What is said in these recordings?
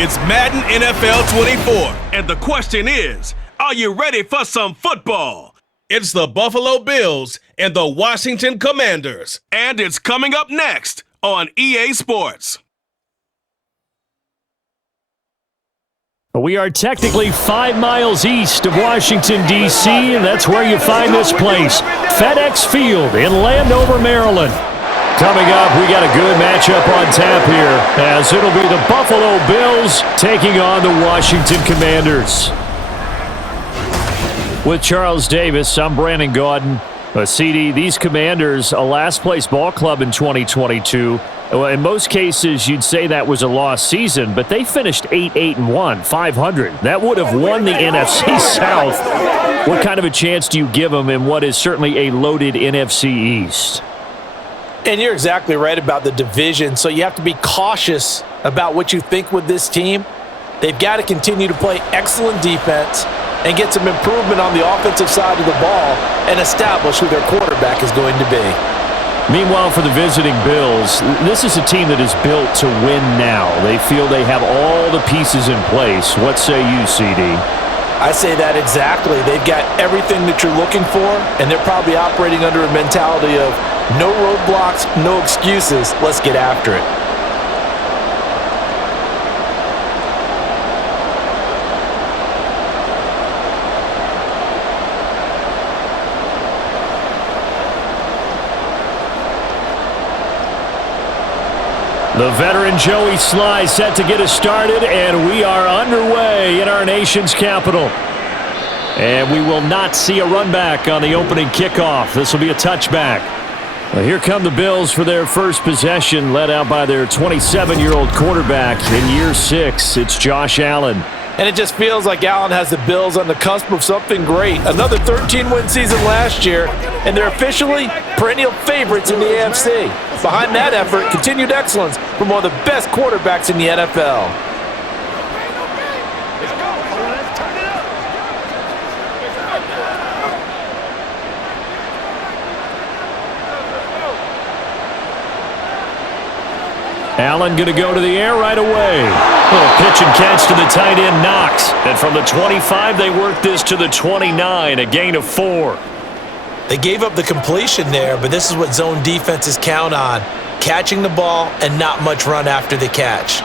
It's Madden NFL 24, and the question is, are you ready for some football? It's the Buffalo Bills and the Washington Commanders, and it's coming up next on EA Sports. We are technically 5 miles east of Washington, D.C., and that's where you find this place, FedEx Field in Landover, Maryland. Coming up, we got a good matchup on tap here, as it'll be the Buffalo Bills taking on the Washington Commanders. With Charles Davis, I'm Brandon Gaudin. CD, these Commanders, a last-place ball club in 2022. In most cases, you'd say that was a lost season, but they finished 8-1, 500. That would have won the NFC South. What kind of a chance do you give them in what is certainly a loaded NFC East? And you're exactly right about the division, so you have to be cautious about what you think with this team. They've got to continue to play excellent defense and get some improvement on the offensive side of the ball and establish who their quarterback is going to be. Meanwhile, for the visiting Bills, this is a team that is built to win now. They feel they have all the pieces in place. What say you, CD? I say that exactly. They've got everything that you're looking for, and they're probably operating under a mentality of no roadblocks, no excuses. Let's get after it. The veteran Joey Sly set to get us started, and we are underway in our nation's capital. And we will not see a run back on the opening kickoff. This will be a touchback. Well, here come the Bills for their first possession, led out by their 27-year-old quarterback in year 6. It's Josh Allen. And it just feels like Allen has the Bills on the cusp of something great. Another 13-win season last year, and they're officially perennial favorites in the AFC. Behind that effort, continued excellence from one of the best quarterbacks in the NFL. Allen going to go to the air right away. Little pitch and catch to the tight end, Knox. And from the 25, they work this to the 29, a gain of 4. They gave up the completion there, but this is what zone defenses count on. Catching the ball and not much run after the catch.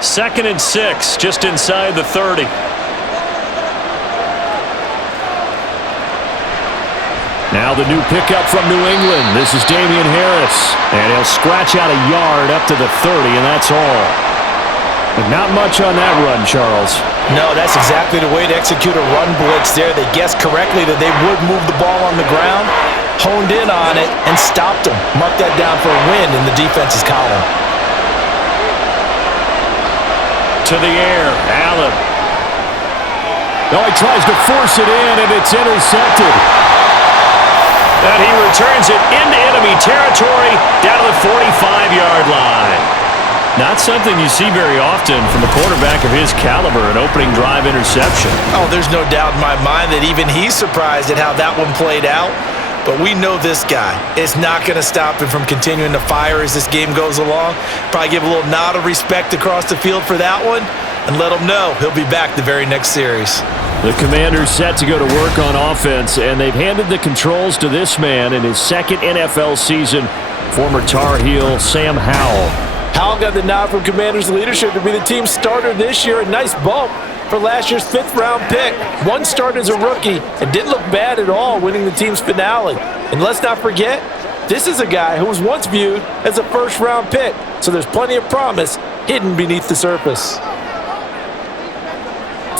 2nd and 6, just inside the 30. Now the new pickup from New England. This is Damian Harris. And he'll scratch out a yard up to the 30, and that's all. But not much on that run, Charles. No, that's exactly the way to execute a run blitz there. They guessed correctly that they would move the ball on the ground, honed in on it, and stopped them. Mark that down for a win in the defense's column. To the air, Allen. Oh, he tries to force it in, and it's intercepted. And he returns it into enemy territory down to the 45-yard line. Not something you see very often from a quarterback of his caliber, an opening drive interception. Oh, there's no doubt in my mind that even he's surprised at how that one played out. But we know this guy is not going to stop him from continuing to fire as this game goes along. Probably give a little nod of respect across the field for that one and let him know he'll be back the very next series. The Commanders set to go to work on offense, and they've handed the controls to this man in his 2nd NFL season, former Tar Heel Sam Howell. Howell got the nod from Commanders leadership to be the team starter this year. A nice bump for last year's 5th-round pick. One start as a rookie and didn't look bad at all, winning the team's finale. And let's not forget, this is a guy who was once viewed as a 1st-round pick, so there's plenty of promise hidden beneath the surface.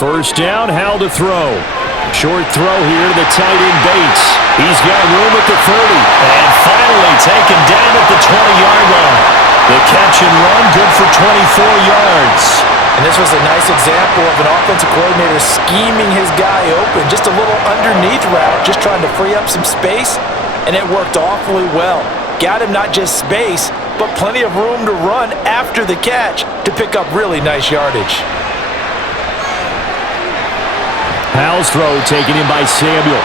First down, Howell to throw. Short throw here to the tight end Bates. He's got room at the 30. And finally taken down at the 20-yard line. The catch and run, good for 24 yards. And this was a nice example of an offensive coordinator scheming his guy open. Just a little underneath route, just trying to free up some space. And it worked awfully well. Got him not just space, but plenty of room to run after the catch to pick up really nice yardage. Howell's throw taken in by Samuel.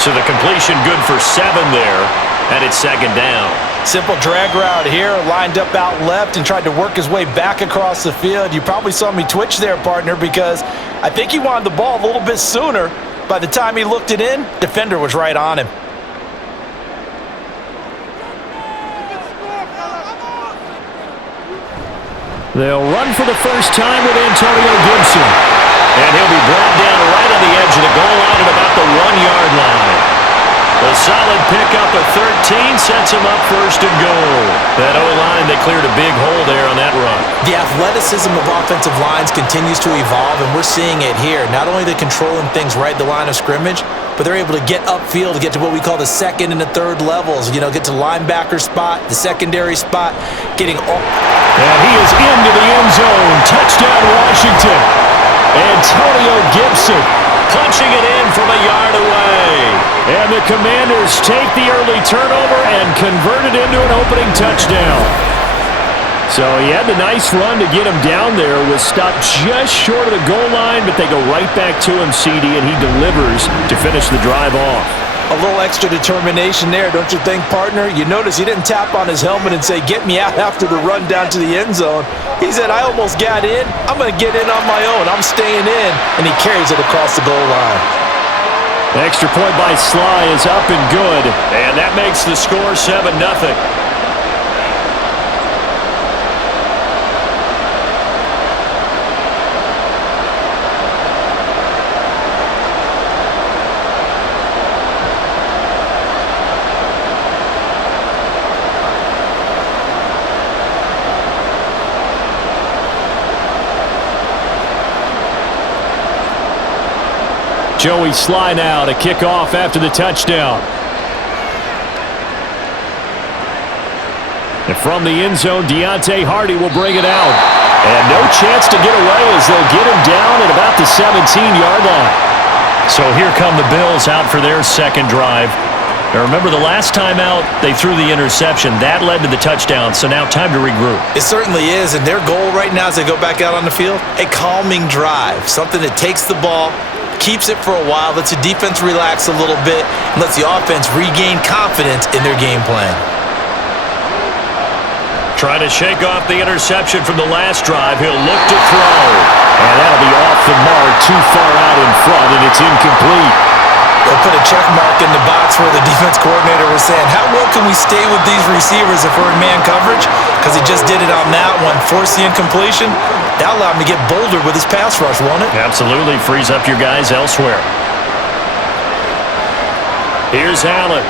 So the completion good for 7 there. and it's second down. Simple drag route here, lined up out left and tried to work his way back across the field. You probably saw me twitch there, partner, because I think he wanted the ball a little bit sooner. By the time he looked it in, defender was right on him. They'll run for the first time with Antonio Gibson. And he'll be brought down right on the edge of the goal line at about the 1-yard line. A solid pickup of 13 sets him up first and goal. That O-line, they cleared a big hole there on that run. The athleticism of offensive lines continues to evolve, and we're seeing it here. Not only are they controlling things right at the line of scrimmage, but they're able to get upfield to get to what we call the second and the third levels. You know, get to linebacker spot, the secondary spot, getting all. And he is into the end zone. Touchdown, Washington. Antonio Gibson punching it in from a yard away. And the Commanders take the early turnover and convert it into an opening touchdown. So he had the nice run to get him down there. Was stopped just short of the goal line, but they go right back to him, CD, and he delivers to finish the drive off. A little extra determination there, don't you think, partner? You notice he didn't tap on his helmet and say, get me out after the run down to the end zone. He said, I almost got in. I'm going to get in on my own. I'm staying in. And he carries it across the goal line. Extra point by Sly is up and good. And that makes the score 7-0. Joey Sly now to kick off after the touchdown. And from the end zone, Deontay Hardy will bring it out. And no chance to get away as they'll get him down at about the 17-yard line. So here come the Bills out for their second drive. Now remember, the last time out, they threw the interception. That led to the touchdown, so now time to regroup. It certainly is, and their goal right now as they go back out on the field, a calming drive, something that takes the ball, keeps it for a while, lets the defense relax a little bit, and lets the offense regain confidence in their game plan. Trying to shake off the interception from the last drive. He'll look to throw. And that'll be off the mark, too far out in front, and it's incomplete. They'll put a check mark in the box where the defense coordinator was saying, how well can we stay with these receivers if we're in man coverage? Because he just did it on that one, forced the incompletion. That allowed him to get bolder with his pass rush, won't it? Absolutely. Frees up your guys elsewhere. Here's Allen.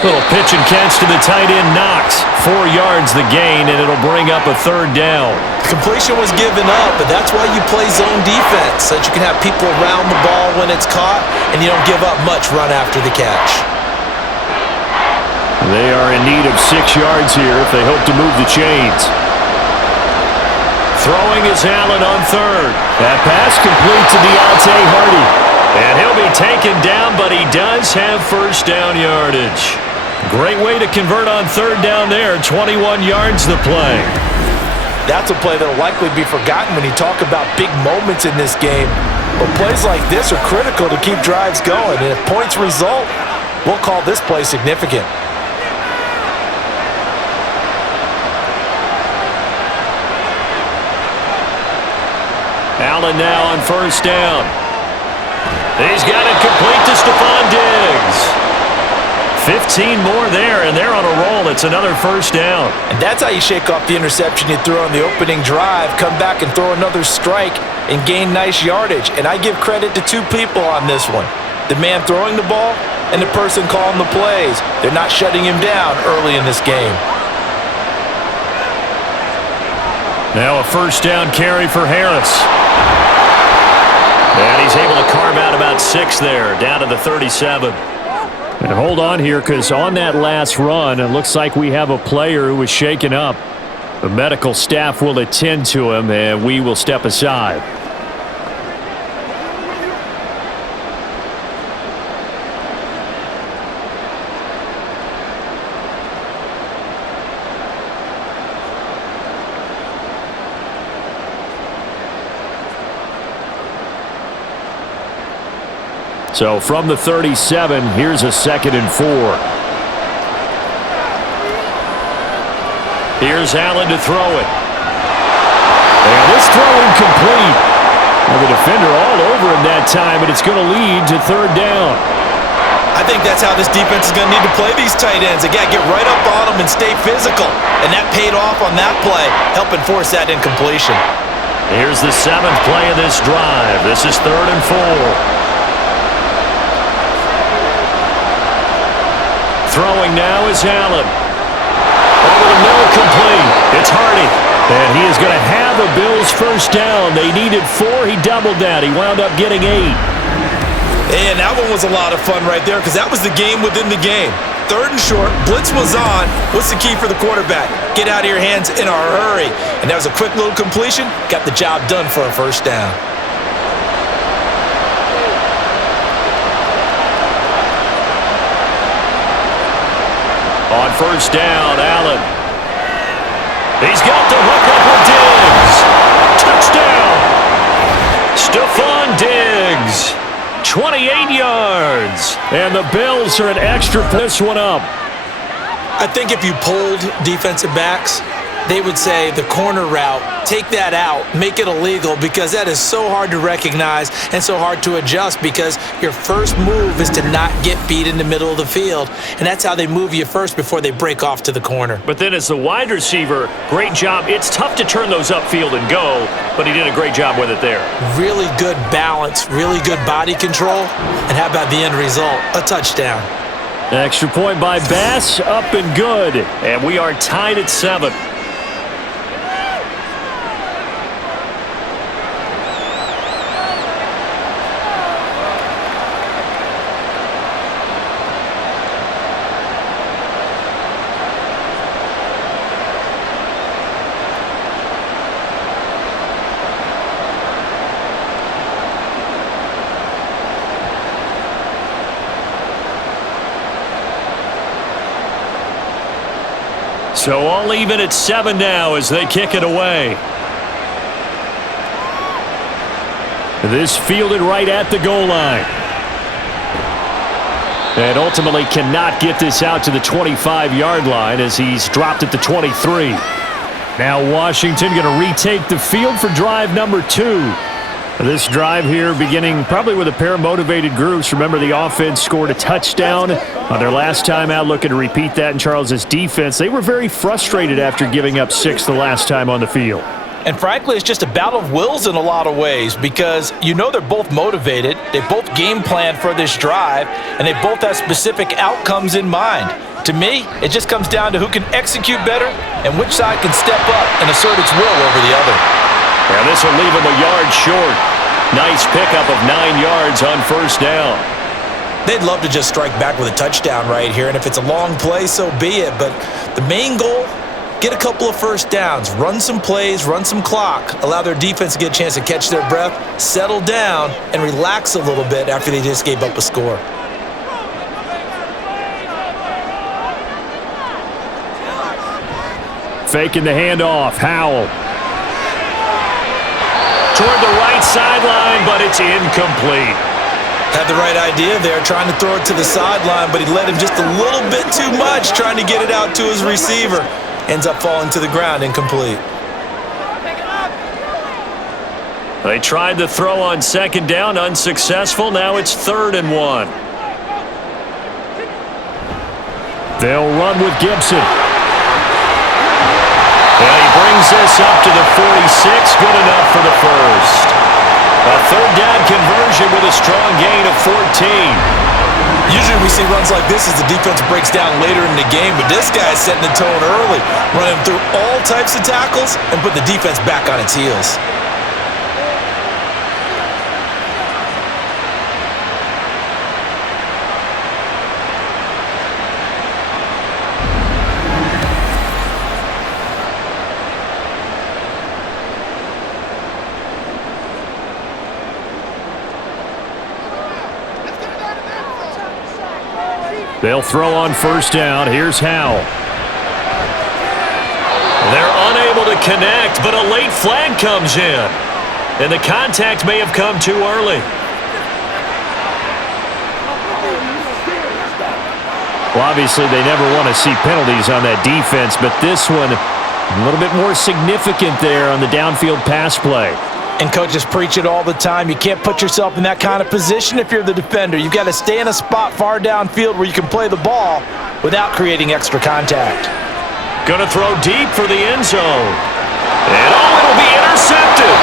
Little pitch and catch to the tight end, Knox. 4 yards the gain, and it'll bring up a third down. Completion was given up, but that's why you play zone defense, so that you can have people around the ball when it's caught, and you don't give up much run after the catch. They are in need of 6 yards here if they hope to move the chains. Throwing is Allen on third. That pass complete to Deontay Hardy. And he'll be taken down, but he does have first down yardage. Great way to convert on third down there. 21 yards the play. That's a play that will likely be forgotten when you talk about big moments in this game. But plays like this are critical to keep drives going. And if points result, we'll call this play significant. Allen now on first down. He's got it complete to Stephon Diggs. 15 more there, and they're on a roll. It's another first down. And that's how you shake off the interception you threw on the opening drive, come back and throw another strike and gain nice yardage. And I give credit to two people on this one. The man throwing the ball and the person calling the plays. They're not shutting him down early in this game. Now a first down carry for Harris. And he's able to carve out about 6 there, down to the 37. And hold on here, because on that last run, it looks like we have a player who was shaken up. The medical staff will attend to him, and we will step aside. So from the 37, here's a 2nd and 4. Here's Allen to throw it. And this throw incomplete. Well, the defender all over him that time, but it's going to lead to third down. I think that's how this defense is going to need to play these tight ends. Again, get right up on them and stay physical. And that paid off on that play, helping force that incompletion. Here's the 7th play of this drive. This is 3rd and 4. Throwing now is Allen. Over the middle, complete. It's Hardy. And he is going to have the Bills first down. They needed 4. He doubled that. He wound up getting 8. And that one was a lot of fun right there because that was the game within the game. 3rd and short, blitz was on. What's the key for the quarterback? Get out of your hands in a hurry. And that was a quick little completion. Got the job done for a first down. On first down, Allen. He's got the hook up with Diggs. Touchdown. Stephon Diggs. 28 yards. And the Bills are an extra this one up. I think if you polled defensive backs, they would say the corner route, take that out, make it illegal, because that is so hard to recognize and so hard to adjust because your first move is to not get beat in the middle of the field. And that's how they move you first before they break off to the corner. But then as the wide receiver, great job. It's tough to turn those upfield and go, but he did a great job with it there. Really good balance, really good body control. And how about the end result? A touchdown. Extra point by Bass, up and good. And we are tied at 7. So all even at 7 now as they kick it away. This fielded right at the goal line. And ultimately cannot get this out to the 25-yard line as he's dropped at the 23. Now Washington going to retake the field for drive number 2. This drive here beginning probably with a pair of motivated groups. Remember, the offense scored a touchdown on their last time out, looking to repeat that in Charles's defense. They were very frustrated after giving up 6 the last time on the field. And frankly, it's just a battle of wills in a lot of ways because you know they're both motivated, they both game plan for this drive, and they both have specific outcomes in mind. To me, it just comes down to who can execute better and which side can step up and assert its will over the other. And this will leave him a yard short. Nice pickup of 9 yards on first down. They'd love to just strike back with a touchdown right here, and if it's a long play, so be it. But the main goal, get a couple of first downs, run some plays, run some clock, allow their defense to get a chance to catch their breath, settle down, and relax a little bit after they just gave up a score. Faking the handoff, Howell. Toward the right sideline, but it's incomplete. Had the right idea there, trying to throw it to the sideline, but he led him just a little bit too much, trying to get it out to his receiver. Ends up falling to the ground, incomplete. They tried the throw on second down, unsuccessful. Now it's 3rd and 1. They'll run with Gibson. And he brings this up to the 46, good enough for the first. A 3rd down conversion with a strong gain of 14. Usually we see runs like this as the defense breaks down later in the game, but this guy is setting the tone early, running through all types of tackles and put the defense back on its heels. They'll throw on first down. Here's Howell. They're unable to connect, but a late flag comes in. And the contact may have come too early. Well, obviously they never want to see penalties on that defense, but this one A little bit more significant there on the downfield pass play. And coaches preach it all the time. You can't put yourself in that kind of position if you're the defender. You've got to stay in a spot far downfield where you can play the ball without creating extra contact. Going to throw deep for the end zone. And it'll be intercepted.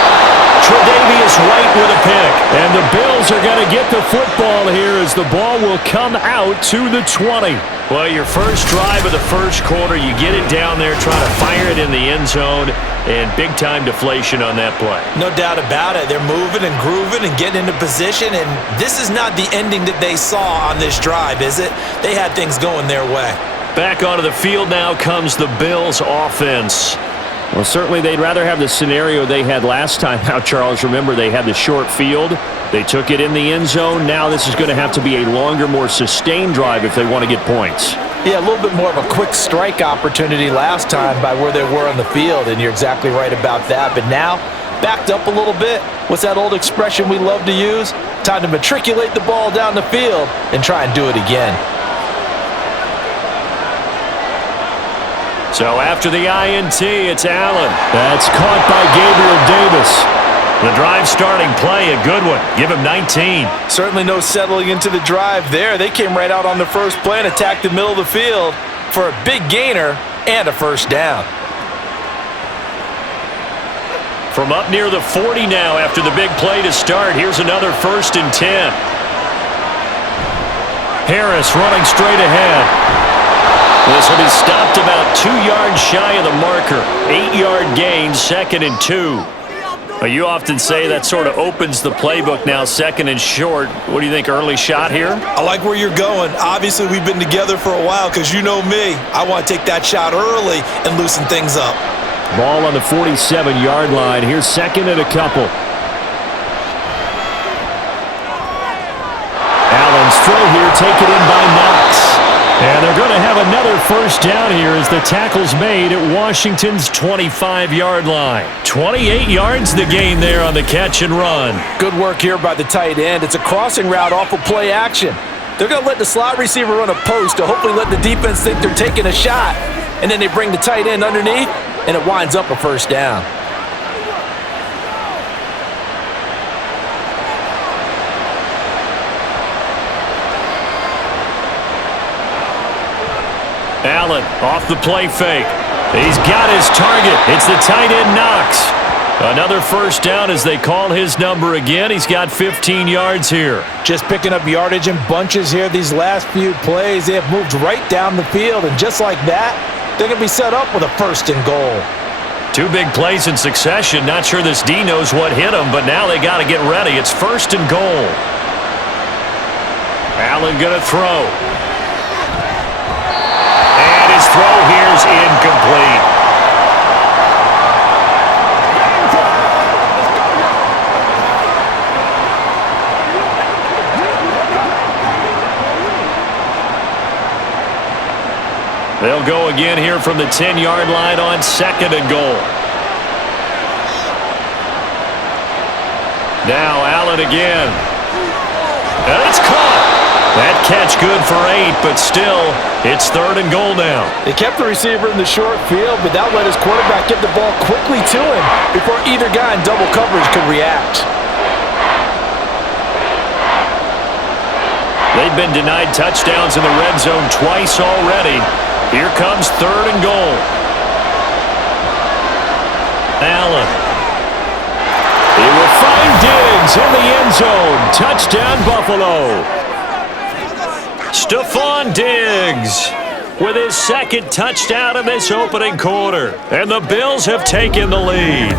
Tre'Davious White with a pick. And the Bills are going to get the football here as the ball will come out to the 20. Well, your first drive of the first quarter, you get it down there, trying to fire it in the end zone, and big-time deflation on that play. No doubt about it. They're moving and grooving and getting into position, and this is not the ending that they saw on this drive, is it? They had things going their way. Back onto the field now comes the Bills offense. Well, certainly they'd rather have the scenario they had last time out, Charles. Remember, they had the short field. They took it in the end zone. Now this is going to have to be a longer, more sustained drive if they want to get points. Yeah, a little bit more of a quick strike opportunity last time by where they were on the field, and you're exactly right about that. But now, backed up a little bit. What's that old expression we love to use? Time to matriculate the ball down the field and try and do it again. So after the INT, it's Allen. That's caught by Gabriel Davis. The drive starting play, a good one. Give him 19. Certainly no settling into the drive there. They came right out on the first play and attacked the middle of the field for a big gainer and a first down. From up near the 40 now after the big play to start, here's another 1st and 10. Harris running straight ahead. This will be stopped about 2 yards shy of the marker. 8-yard gain, 2nd and 2. You often say that sort of opens the playbook now, 2nd and short. What do you think, early shot here? I like where you're going. Obviously, we've been together for a while because you know me. I want to take that shot early and loosen things up. Ball on the 47-yard line. Here's 2nd and a couple. Allen's throw here, taken in by Knox. And they're going to have another first down here as the tackle's made at Washington's 25-yard line. 28 yards the gain there on the catch and run. Good work here by the tight end. It's a crossing route off of play action. They're going to let the slot receiver run a post to hopefully let the defense think they're taking a shot. And then they bring the tight end underneath, and it winds up a first down. Allen off the play fake. He's got his target. It's the tight end Knox. Another first down as they call his number again. He's got 15 yards here. Just picking up yardage in bunches here these last few plays. They have moved right down the field, and just like that, they're going to be set up with a 1st and goal. 2 big plays in succession. Not sure this D knows what hit him, but now they got to get ready. It's 1st and goal. Allen going to throw. His throw here's incomplete. They'll go again here from the 10-yard line on 2nd and goal. Now Allen again. And it's caught. That catch good for 8, but still, it's 3rd and goal now. They kept the receiver in the short field, but that let his quarterback get the ball quickly to him before either guy in double coverage could react. They've been denied touchdowns in the red zone twice already. Here comes 3rd and goal. Allen. He will find Diggs in the end zone. Touchdown, Buffalo. Stephon Diggs with his 2nd touchdown in this opening quarter. And the Bills have taken the lead.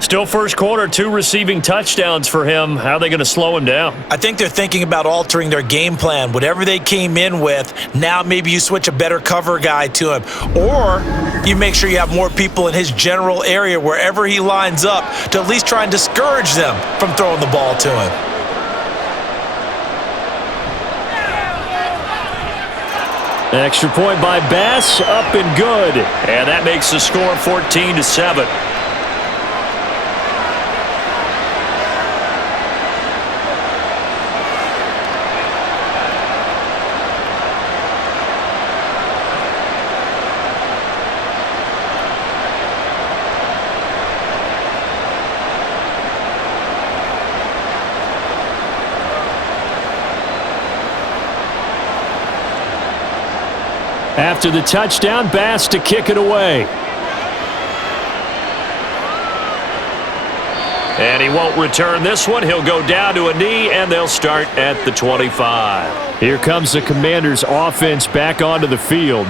Still first quarter, 2 receiving touchdowns for him. How are they going to slow him down? I think they're thinking about altering their game plan. Whatever they came in with, now maybe you switch a better cover guy to him. Or you make sure you have more people in his general area wherever he lines up to at least try and discourage them from throwing the ball to him. Extra point by Bass, up and good. And that makes the score 14-7. After the touchdown, Bass to kick it away. And he won't return this one. He'll go down to a knee, and they'll start at the 25. Here comes the Commanders' offense back onto the field.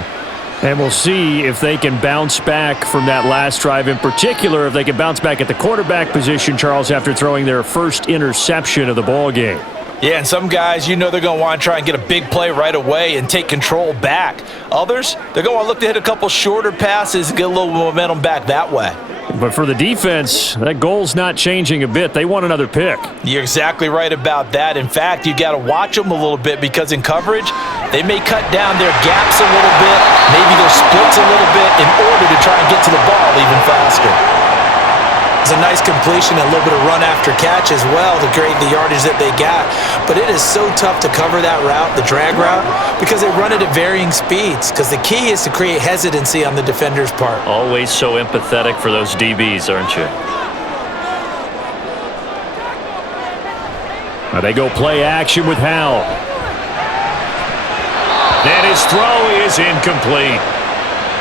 And we'll see if they can bounce back from that last drive, in particular, if they can bounce back at the quarterback position, Charles, after throwing their first interception of the ball game. Yeah, and some guys, they're going to want to try and get a big play right away and take control back. Others, they're going to want to look to hit a couple shorter passes and get a little momentum back that way. But for the defense, that goal's not changing a bit. They want another pick. You're exactly right about that. In fact, you got to watch them a little bit because in coverage, they may cut down their gaps a little bit, maybe their splits a little bit in order to try and get to the ball even faster. It's a nice completion and a little bit of run after catch as well to create the yardage that they got. But it is so tough to cover that route, the drag route, because they run it at varying speeds. Because the key is to create hesitancy on the defender's part. Always so empathetic for those DBs, aren't you? Now they go play action with Howell. And his throw is incomplete.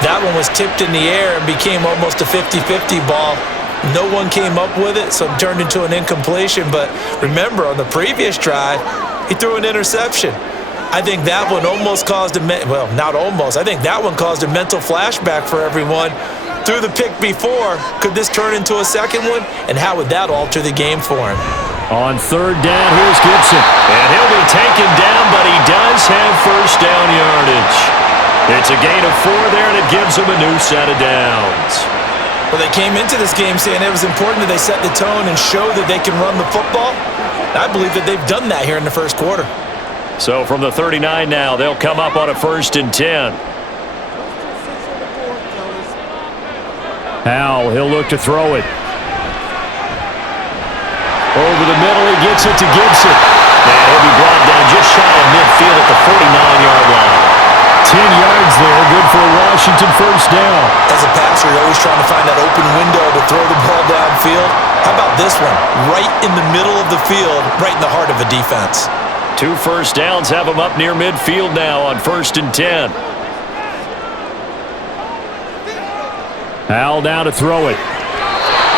That one was tipped in the air and became almost a 50-50 ball. No one came up with it, so it turned into an incompletion. But remember, on the previous drive, he threw an interception. I think that one almost caused not almost. I think that one caused a mental flashback for everyone. Threw the pick before. Could this turn into a second one? And how would that alter the game for him? On third down, here's Gibson. And he'll be taken down, but he does have first down yardage. It's a gain of 4 there, and it gives him a new set of downs. Well, they came into this game saying it was important that they set the tone and show that they can run the football. I believe that they've done that here in the first quarter. So from the 39 now, they'll come up on a 1st and 10. Howell, he'll look to throw it. Over the middle, he gets it to Gibson. And he'll be brought down just shy of midfield at the 49-yard line. 10 yards there, good for a Washington first down. As a passer, you're always trying to find that open window to throw the ball downfield. How about this one? Right in the middle of the field, right in the heart of a defense. 2 first downs have him up near midfield now on 1st and 10. Howell down to throw it.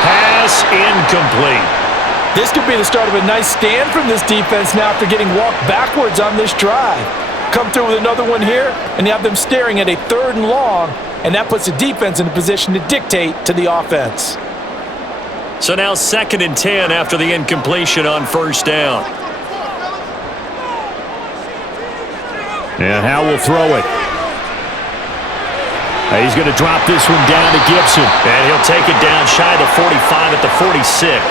Pass incomplete. This could be the start of a nice stand from this defense now after getting walked backwards on this drive. Come through with another one here, and you have them staring at a 3rd and long, and that puts the defense in a position to dictate to the offense. So now 2nd and 10 after the incompletion on 1st down. And Howell will throw it. He's going to drop this one down to Gibson. And he'll take it down shy of the 45 at the 46.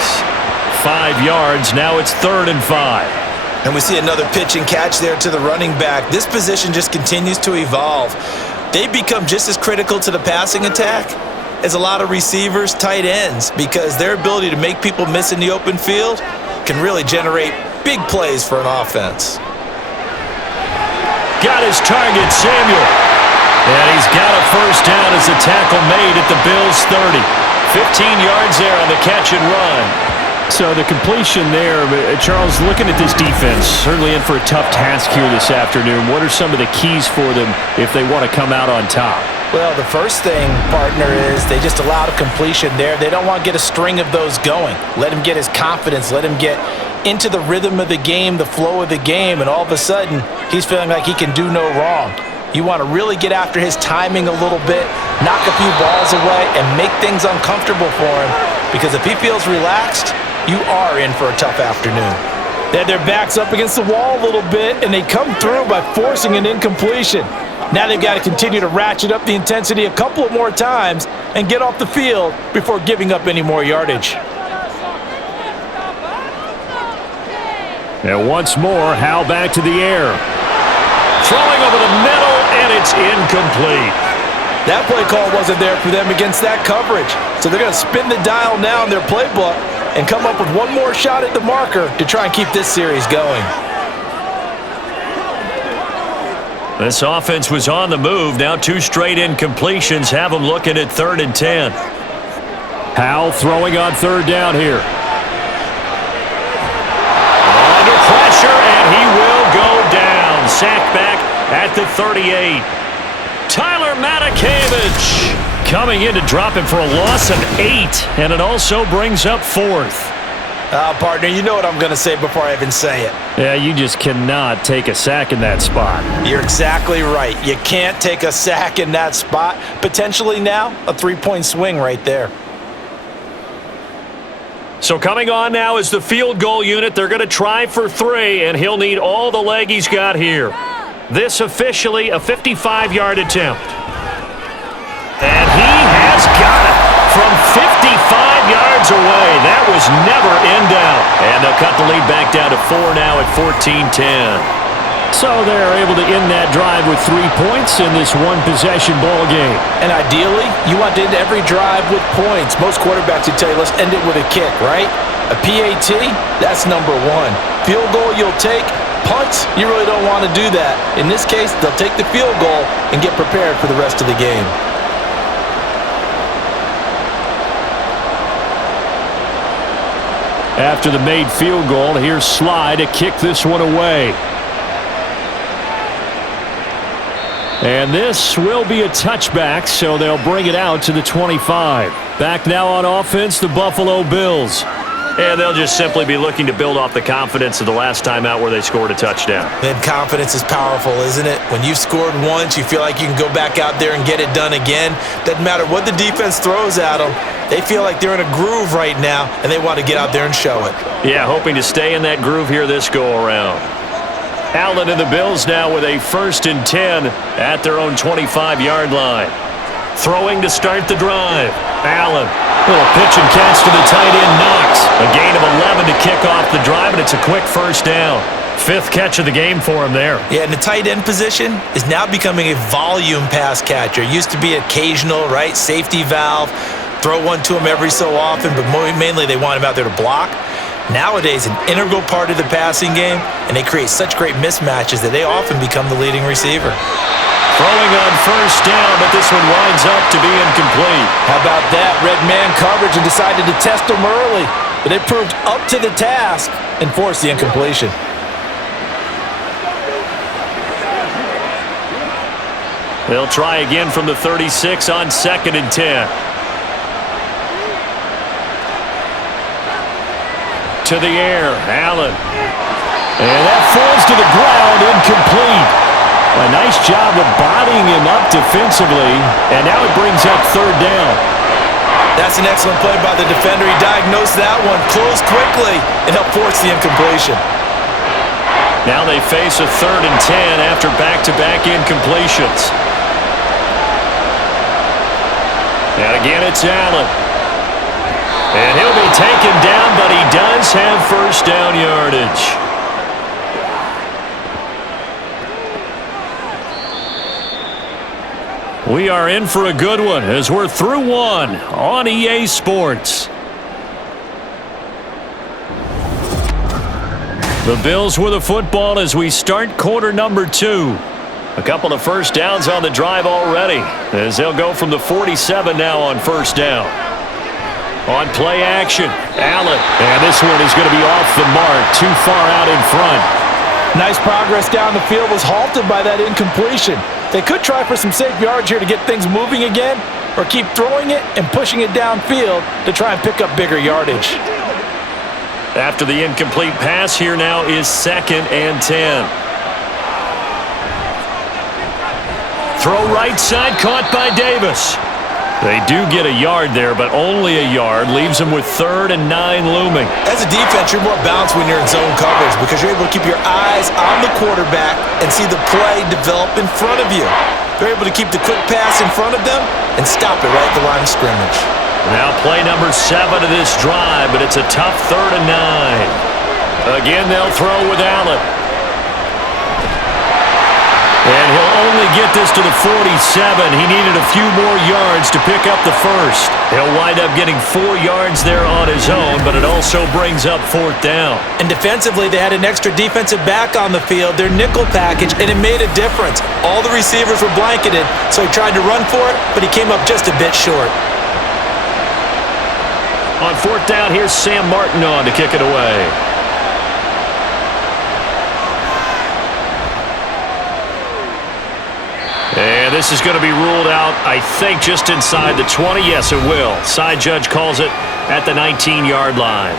5 yards, now it's 3rd and 5. And we see another pitch and catch there to the running back. This position just continues to evolve. They become just as critical to the passing attack as a lot of receivers, tight ends, because their ability to make people miss in the open field can really generate big plays for an offense. Got his target, Samuel. And he's got a first down as the tackle made at the Bills' 30. 15 yards there on the catch and run. So the completion there, Charles, looking at this defense, certainly in for a tough task here this afternoon. What are some of the keys for them if they want to come out on top? Well, the first thing, partner, is they just allowed a completion there. They don't want to get a string of those going. Let him get his confidence. Let him get into the rhythm of the game, the flow of the game, and all of a sudden, he's feeling like he can do no wrong. You want to really get after his timing a little bit, knock a few balls away, and make things uncomfortable for him. Because if he feels relaxed, you are in for a tough afternoon. They had their backs up against the wall a little bit, and they come through by forcing an incompletion. Now they've got to continue to ratchet up the intensity a couple of more times and get off the field before giving up any more yardage. And once more, Howell back to the air. Throwing over the middle, and it's incomplete. That play call wasn't there for them against that coverage. So they're going to spin the dial now in their playbook and come up with one more shot at the marker to try and keep this series going. This offense was on the move. Now 2 straight incompletions have them looking at 3rd and 10. Howell throwing on 3rd down here. Under pressure, and he will go down. Sacked back at the 38. Tyler Matakevich coming in to drop him for a loss of 8, and it also brings up 4th. Partner, you know what I'm going to say before I even say it. Yeah, you just cannot take a sack in that spot. You're exactly right. You can't take a sack in that spot. Potentially now, a 3-point swing right there. So coming on now is the field goal unit. They're going to try for 3, and he'll need all the leg he's got here. This officially a 55-yard attempt. And he has got it from 55 yards away. That was never in doubt. And they'll cut the lead back down to 4 now at 14-10. So they're able to end that drive with 3 points in this one-possession ball game. And ideally, you want to end every drive with points. Most quarterbacks would tell you, let's end it with a kick, right? A PAT, that's number 1. Field goal you'll take. Punts, you really don't want to do that. In this case, they'll take the field goal and get prepared for the rest of the game. After the made field goal, here's Sly to kick this one away. And this will be a touchback, so they'll bring it out to the 25. Back now on offense, the Buffalo Bills. And they'll just simply be looking to build off the confidence of the last time out where they scored a touchdown. And confidence is powerful, isn't it? When you've scored once, you feel like you can go back out there and get it done again. Doesn't matter what the defense throws at them. They feel like they're in a groove right now, and they want to get out there and show it. Yeah, hoping to stay in that groove here this go-around. Allen and the Bills now with a 1st and 10 at their own 25-yard line. Throwing to start the drive. Allen. Little pitch and catch to the tight end, Knox. A gain of 11 to kick off the drive, and it's a quick 1st down. 5th catch of the game for him there. Yeah, and the tight end position is now becoming a volume pass catcher. Used to be occasional, right? Safety valve. Throw one to him every so often, but mainly they want him out there to block. Nowadays, an integral part of the passing game, and they create such great mismatches that they often become the leading receiver. Throwing on 1st down, but this one winds up to be incomplete. How about that? Red man coverage and decided to test them early, but it proved up to the task and forced the incompletion. They'll try again from the 36 on 2nd and 10. To the air, Allen. And that falls to the ground, incomplete. A nice job of bodying him up defensively, and now it brings up 3rd down. That's an excellent play by the defender. He diagnosed that one, closed quickly, and helped force the incompletion. Now they face a 3rd and 10 after back-to-back incompletions. And again, it's Allen. And he'll be taken down, but he does have 1st down yardage. We are in for a good one as we're through one on EA Sports. The Bills with the football as we start quarter number 2. A couple of 1st downs on the drive already as they'll go from the 47 now on 1st down. On play action, Allen. And this one is going to be off the mark, too far out in front. Nice progress down the field was halted by that incompletion. They could try for some safe yards here to get things moving again, or keep throwing it and pushing it downfield to try and pick up bigger yardage. After the incomplete pass, here now is 2nd and 10. Throw right side, caught by Davis. They do get a yard there, but only a yard. Leaves them with 3rd and 9 looming. As a defense, you're more balanced when you're in zone coverage because you're able to keep your eyes on the quarterback and see the play develop in front of you. They're able to keep the quick pass in front of them and stop it right at the line of scrimmage. Now play number 7 of this drive, but it's a tough 3rd and 9. Again, they'll throw with Allen. And he'll only get this to the 47. He needed a few more yards to pick up the 1st. He'll wind up getting 4 yards there on his own, but it also brings up 4th down. And defensively, they had an extra defensive back on the field, their nickel package, and it made a difference. All the receivers were blanketed, so he tried to run for it, but he came up just a bit short. On 4th down, here's Sam Martin on to kick it away. And And this is going to be ruled out, I think, just inside the 20. Yes, it will. Side judge calls it at the 19-yard line.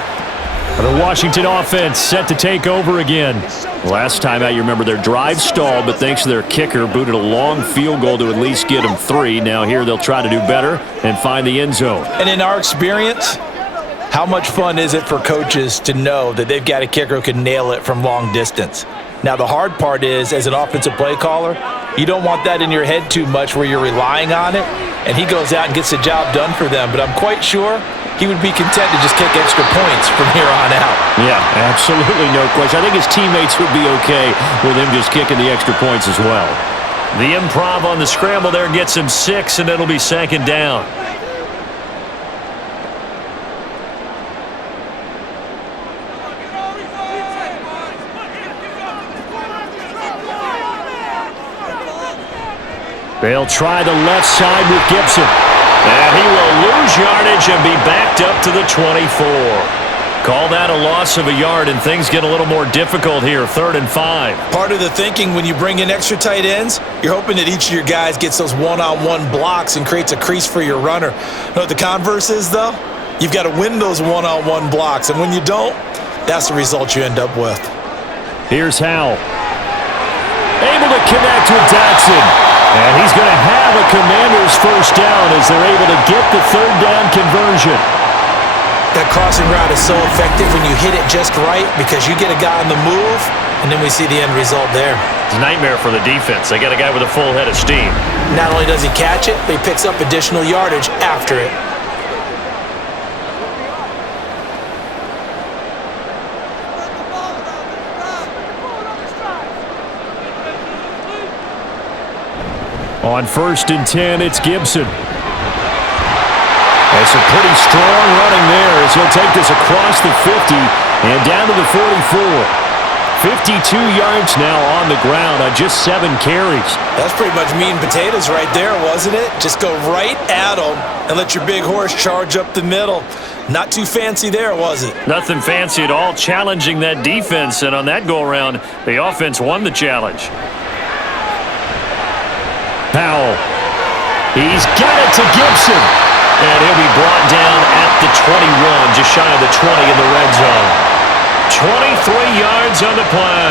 The Washington offense set to take over again. Last time out, you remember their drive stalled, but thanks to their kicker, booted a long field goal to at least get them 3. Now here they'll try to do better and find the end zone. And in our experience, how much fun is it for coaches to know that they've got a kicker who can nail it from long distance? Now, the hard part is, as an offensive play caller, you don't want that in your head too much where you're relying on it, and he goes out and gets the job done for them. But I'm quite sure he would be content to just kick extra points from here on out. Yeah, absolutely no question. I think his teammates would be okay with him just kicking the extra points as well. The improv on the scramble there gets him 6, and it'll be 2nd down. They'll try the left side with Gibson. And he will lose yardage and be backed up to the 24. Call that a loss of a yard, and things get a little more difficult here, 3rd and 5. Part of the thinking when you bring in extra tight ends, you're hoping that each of your guys gets those one-on-one blocks and creates a crease for your runner. You know what the converse is, though? You've got to win those one-on-one blocks, and when you don't, that's the result you end up with. Here's Howell. Able to connect with Dotson. And he's going to have a Commanders first down as they're able to get the 3rd down conversion. That crossing route is so effective when you hit it just right because you get a guy on the move, and then we see the end result there. It's a nightmare for the defense. They got a guy with a full head of steam. Not only does he catch it, but he picks up additional yardage after it. On 1st and 10, it's Gibson. It's a pretty strong running there as he'll take this across the 50 and down to the 44. 52 yards now on the ground on just 7 carries. That's pretty much meat and potatoes right there, wasn't it? Just go right at him and let your big horse charge up the middle. Not too fancy there, was it? Nothing fancy at all, challenging that defense, and on that go-around, the offense won the challenge. Powell. He's got it to Gibson. And he'll be brought down at the 21, just shy of the 20 in the red zone. 23 yards on the play.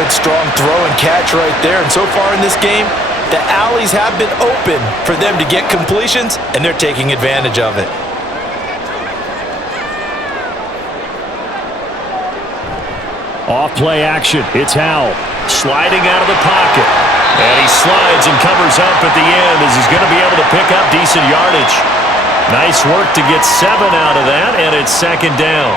Good strong throw and catch right there. And so far in this game, the alleys have been open for them to get completions, and they're taking advantage of it. Off play action. It's Howell. Sliding out of the pocket. And he slides and covers up at the end as he's going to be able to pick up decent yardage. Nice work to get 7 out of that, and it's 2nd down.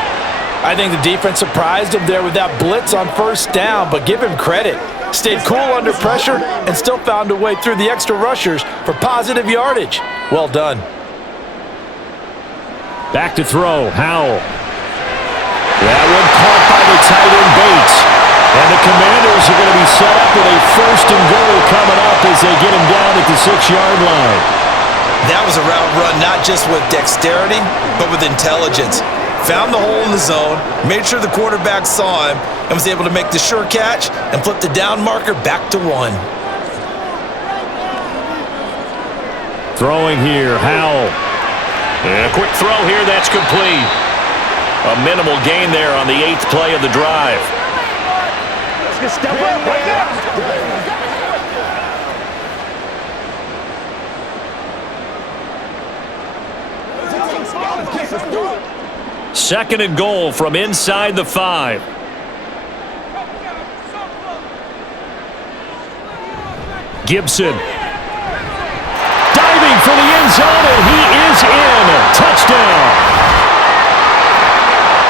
I think the defense surprised him there with that blitz on 1st down, but give him credit. Stayed cool under pressure and still found a way through the extra rushers for positive yardage. Well done. Back to throw, Howell. That one caught by the tight end Bates. And the Commanders are going to be set up with a 1st and goal coming up as they get him down at the 6-yard line. That was a route run not just with dexterity, but with intelligence. Found the hole in the zone, made sure the quarterback saw him, and was able to make the sure catch and flip the down marker back to 1. Throwing here, Howell. And a quick throw here, that's complete. A minimal gain there on the 8th play of the drive. Step up right now. 2nd and goal from inside the 5. Gibson. Diving for the end zone, and he is in. Touchdown.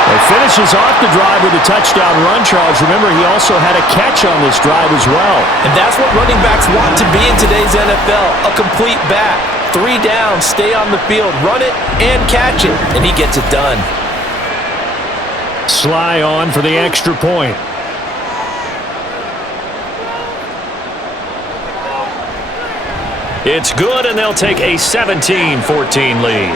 He finishes off the drive with a touchdown run, Charles. Remember, he also had a catch on this drive as well. And that's what running backs want to be in today's NFL, a complete back. 3 down, stay on the field, run it, and catch it, and he gets it done. Sly on for the extra point. It's good, and they'll take a 17-14 lead.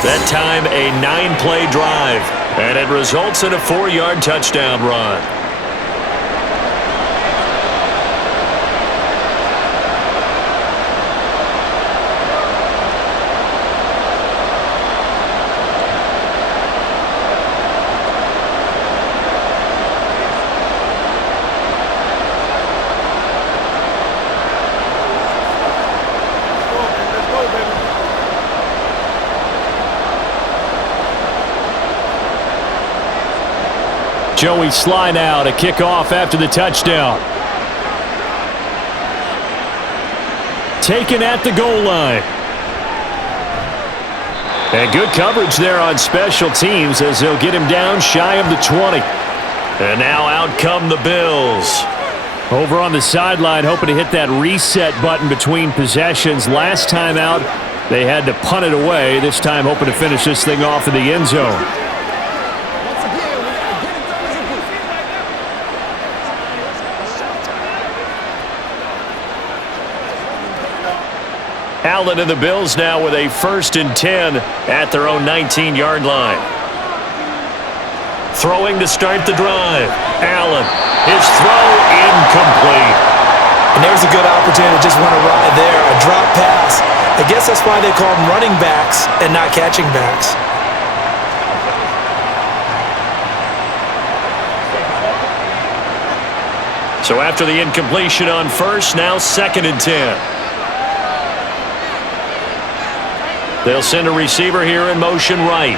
That time, a 9-play drive, and it results in a 4-yard touchdown run. Joey Sly now to kick off after the touchdown. Taken at the goal line. And good coverage there on special teams as they'll get him down shy of the 20. And now out come the Bills. Over on the sideline, hoping to hit that reset button between possessions. Last time out, they had to punt it away. This time hoping to finish this thing off in the end zone. Allen and the Bills now with a 1st and 10 at their own 19-yard line. Throwing to start the drive. Allen, his throw incomplete. And there's a good opportunity to just want to ride there. A drop pass. I guess that's why they call them running backs and not catching backs. So after the incompletion on 1st, now 2nd and 10. They'll send a receiver here in motion right.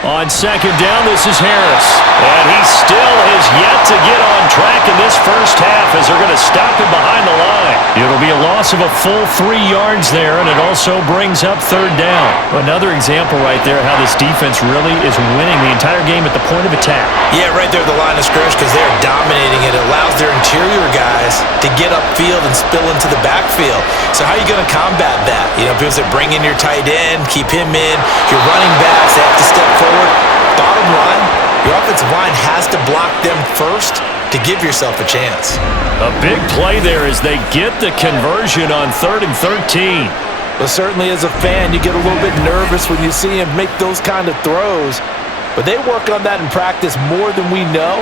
On 2nd down, this is Harris. And he still has yet to get on track in this first half as they're going to stop him behind the line. It'll be a loss of a full 3 yards there, and it also brings up 3rd down. Another example right there how this defense really is winning the entire game at the point of attack. Yeah, right there at the line of scrimmage because they're dominating it. It allows their interior guys to get upfield and spill into the backfield. So how are you going to combat that? You know, people say bring in your tight end, keep him in. Your running backs, they have to step forward. Bottom line, your offensive line has to block them first to give yourself a chance. A big play there as they get the conversion on 3rd and 13. Well, certainly as a fan, you get a little bit nervous when you see him make those kind of throws. But they work on that in practice more than we know.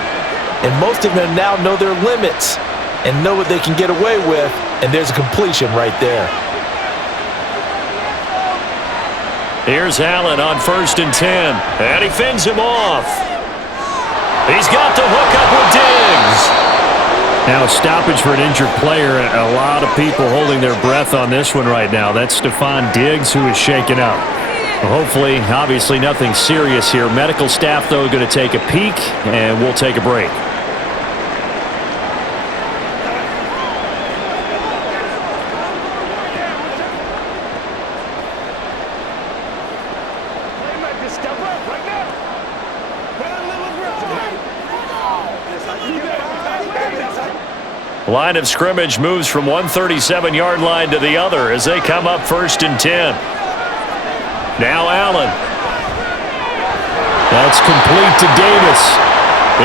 And most of them now know their limits and know what they can get away with. And there's a completion right there. Here's Allen on 1st and 10. And he fends him off. He's got the hook up with Diggs. Now a stoppage for an injured player. A lot of people holding their breath on this one right now. That's Stephon Diggs who is shaken up. Well, hopefully, obviously nothing serious here. Medical staff, though, going to take a peek, and we'll take a break. Line of scrimmage moves from one 37-yard line to the other as they come up 1st and 10. Now Allen. That's complete to Davis.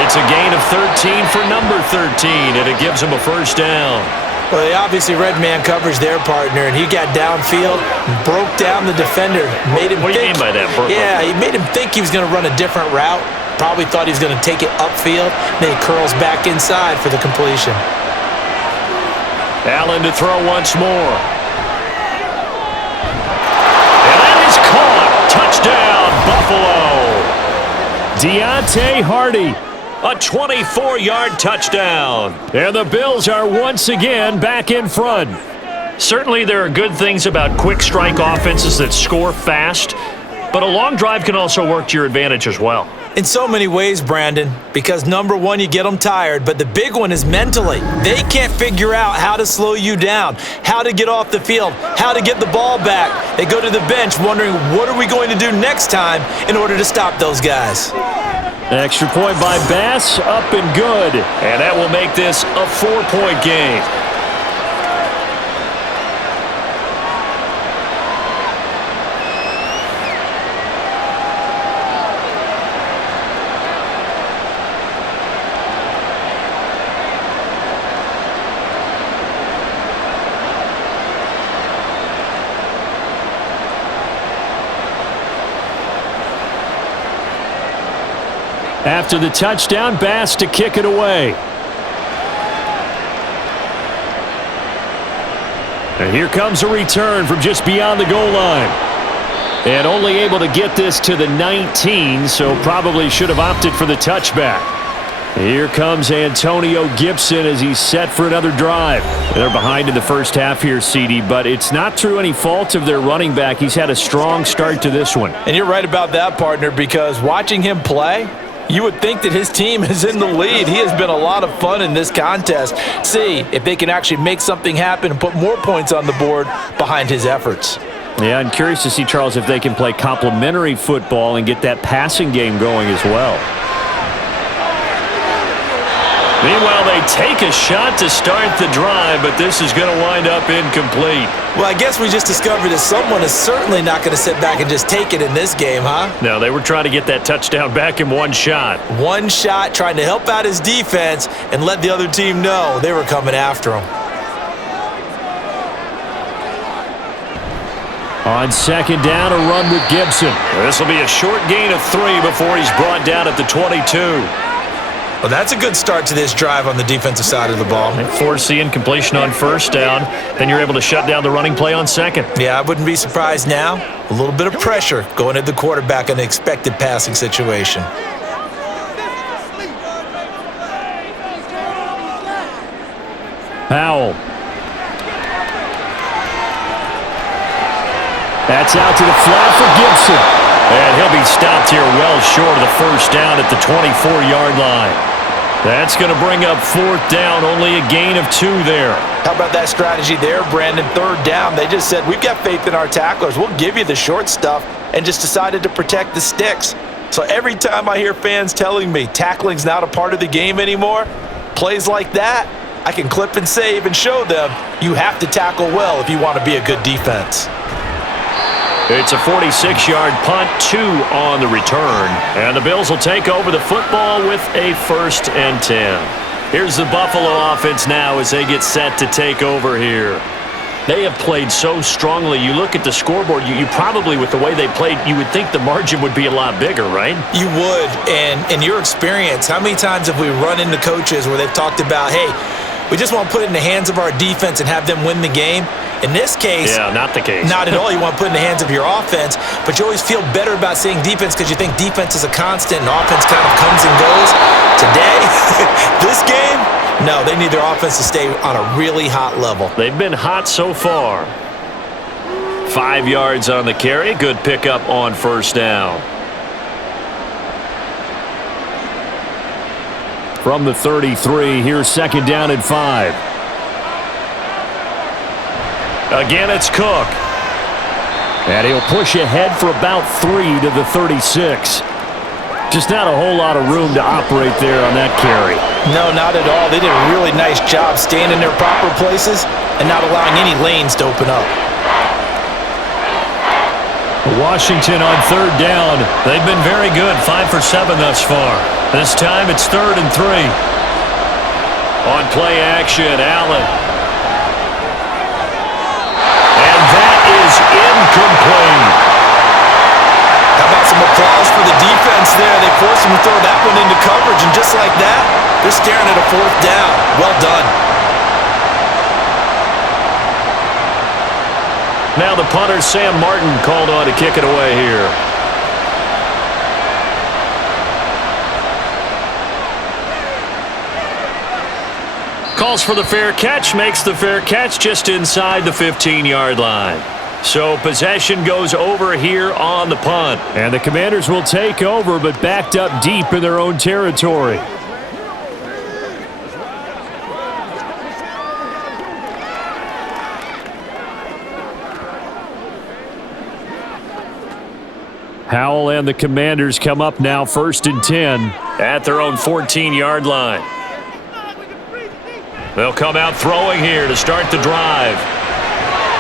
It's a gain of 13 for number 13, and it gives him a 1st down. Well, they obviously read man coverage their partner, and he got downfield, broke down the defender, made him What do you mean by that? Yeah, he made him think he was going to run a different route. Probably thought he was going to take it upfield. Then he curls back inside for the completion. Allen to throw once more. And that is caught. Touchdown, Buffalo. Deontay Hardy. A 24-yard touchdown. And the Bills are once again back in front. Certainly there are good things about quick strike offenses that score fast, but a long drive can also work to your advantage as well. In so many ways, Brandon, because number one, you get them tired, but the big one is mentally. They can't figure out how to slow you down, how to get off the field, how to get the ball back. They go to the bench wondering, what are we going to do next time in order to stop those guys? Extra point by Bass, up and good. And that will make this a 4-point game. After the touchdown, Bass to kick it away. And here comes a return from just beyond the goal line. And only able to get this to the 19, so probably should have opted for the touchback. Here comes Antonio Gibson as he's set for another drive. They're behind in the first half here, CD, but it's not through any fault of their running back. He's had a strong start to this one. And you're right about that, partner, because watching him play, You would think that his team is in the lead. He has been a lot of fun in this contest. See if they can actually make something happen and put more points on the board behind his efforts. Yeah, I'm curious to see, Charles, if they can play complementary football and get that passing game going as well. Meanwhile, they take a shot to start the drive, but this is going to wind up incomplete. Well, I guess we just discovered that someone is certainly not going to sit back and just take it in this game, huh? No, they were trying to get that touchdown back in one shot. One shot, trying to help out his defense and let the other team know they were coming after him. On second down, a run with Gibson. This will be a short gain of 3 before he's brought down at the 22. Well, that's a good start to this drive on the defensive side of the ball. Force incompletion on first down. Then you're able to shut down the running play on second. Yeah, I wouldn't be surprised now. A little bit of pressure going at the quarterback in an expected passing situation. Powell. That's out to the flat for Gibson. And he'll be stopped here well short of the first down at the 24-yard line. That's going to bring up 4th down, only a gain of 2 there. How about that strategy there, Brandon? 3rd down, they just said, we've got faith in our tacklers. We'll give you the short stuff, and just decided to protect the sticks. So every time I hear fans telling me tackling's not a part of the game anymore, plays like that, I can clip and save and show them you have to tackle well if you want to be a good defense. It's a 46-yard punt, 2 on the return. And the Bills will take over the football with a 1st and 10. Here's the Buffalo offense now as they get set to take over here. They have played so strongly. You look at the scoreboard, you probably, with the way they played, you would think the margin would be a lot bigger, right? You would. And in your experience, how many times have we run into coaches where they've talked about, hey, we just want to put it in the hands of our defense and have them win the game? In this case, yeah, not the case. Not at all. You want to put it in the hands of your offense, but you always feel better about saying defense because you think defense is a constant and offense kind of comes and goes. Today, this game, no, they need their offense to stay on a really hot level. They've been hot so far. 5 yards on the carry. Good pickup on first down. From the 33, here's second down and 5. Again, it's Cook. And he'll push ahead for about 3 to the 36. Just not a whole lot of room to operate there on that carry. No, not at all. They did a really nice job staying in their proper places and not allowing any lanes to open up. Washington on third down. They've been very good, 5 for 7 thus far. This time it's 3rd and 3. On play action, Allen. And that is incomplete. How about some applause for the defense there? They forced him to throw that one into coverage, and just like that, they're staring at a 4th down. Well done. Now the punter, Sam Martin, called on to kick it away here. Calls for the fair catch, makes the fair catch just inside the 15-yard line. So possession goes over here on the punt. And the Commanders will take over, but backed up deep in their own territory. Howell and the Commanders come up now 1st and 10 at their own 14-yard line. They'll come out throwing here to start the drive.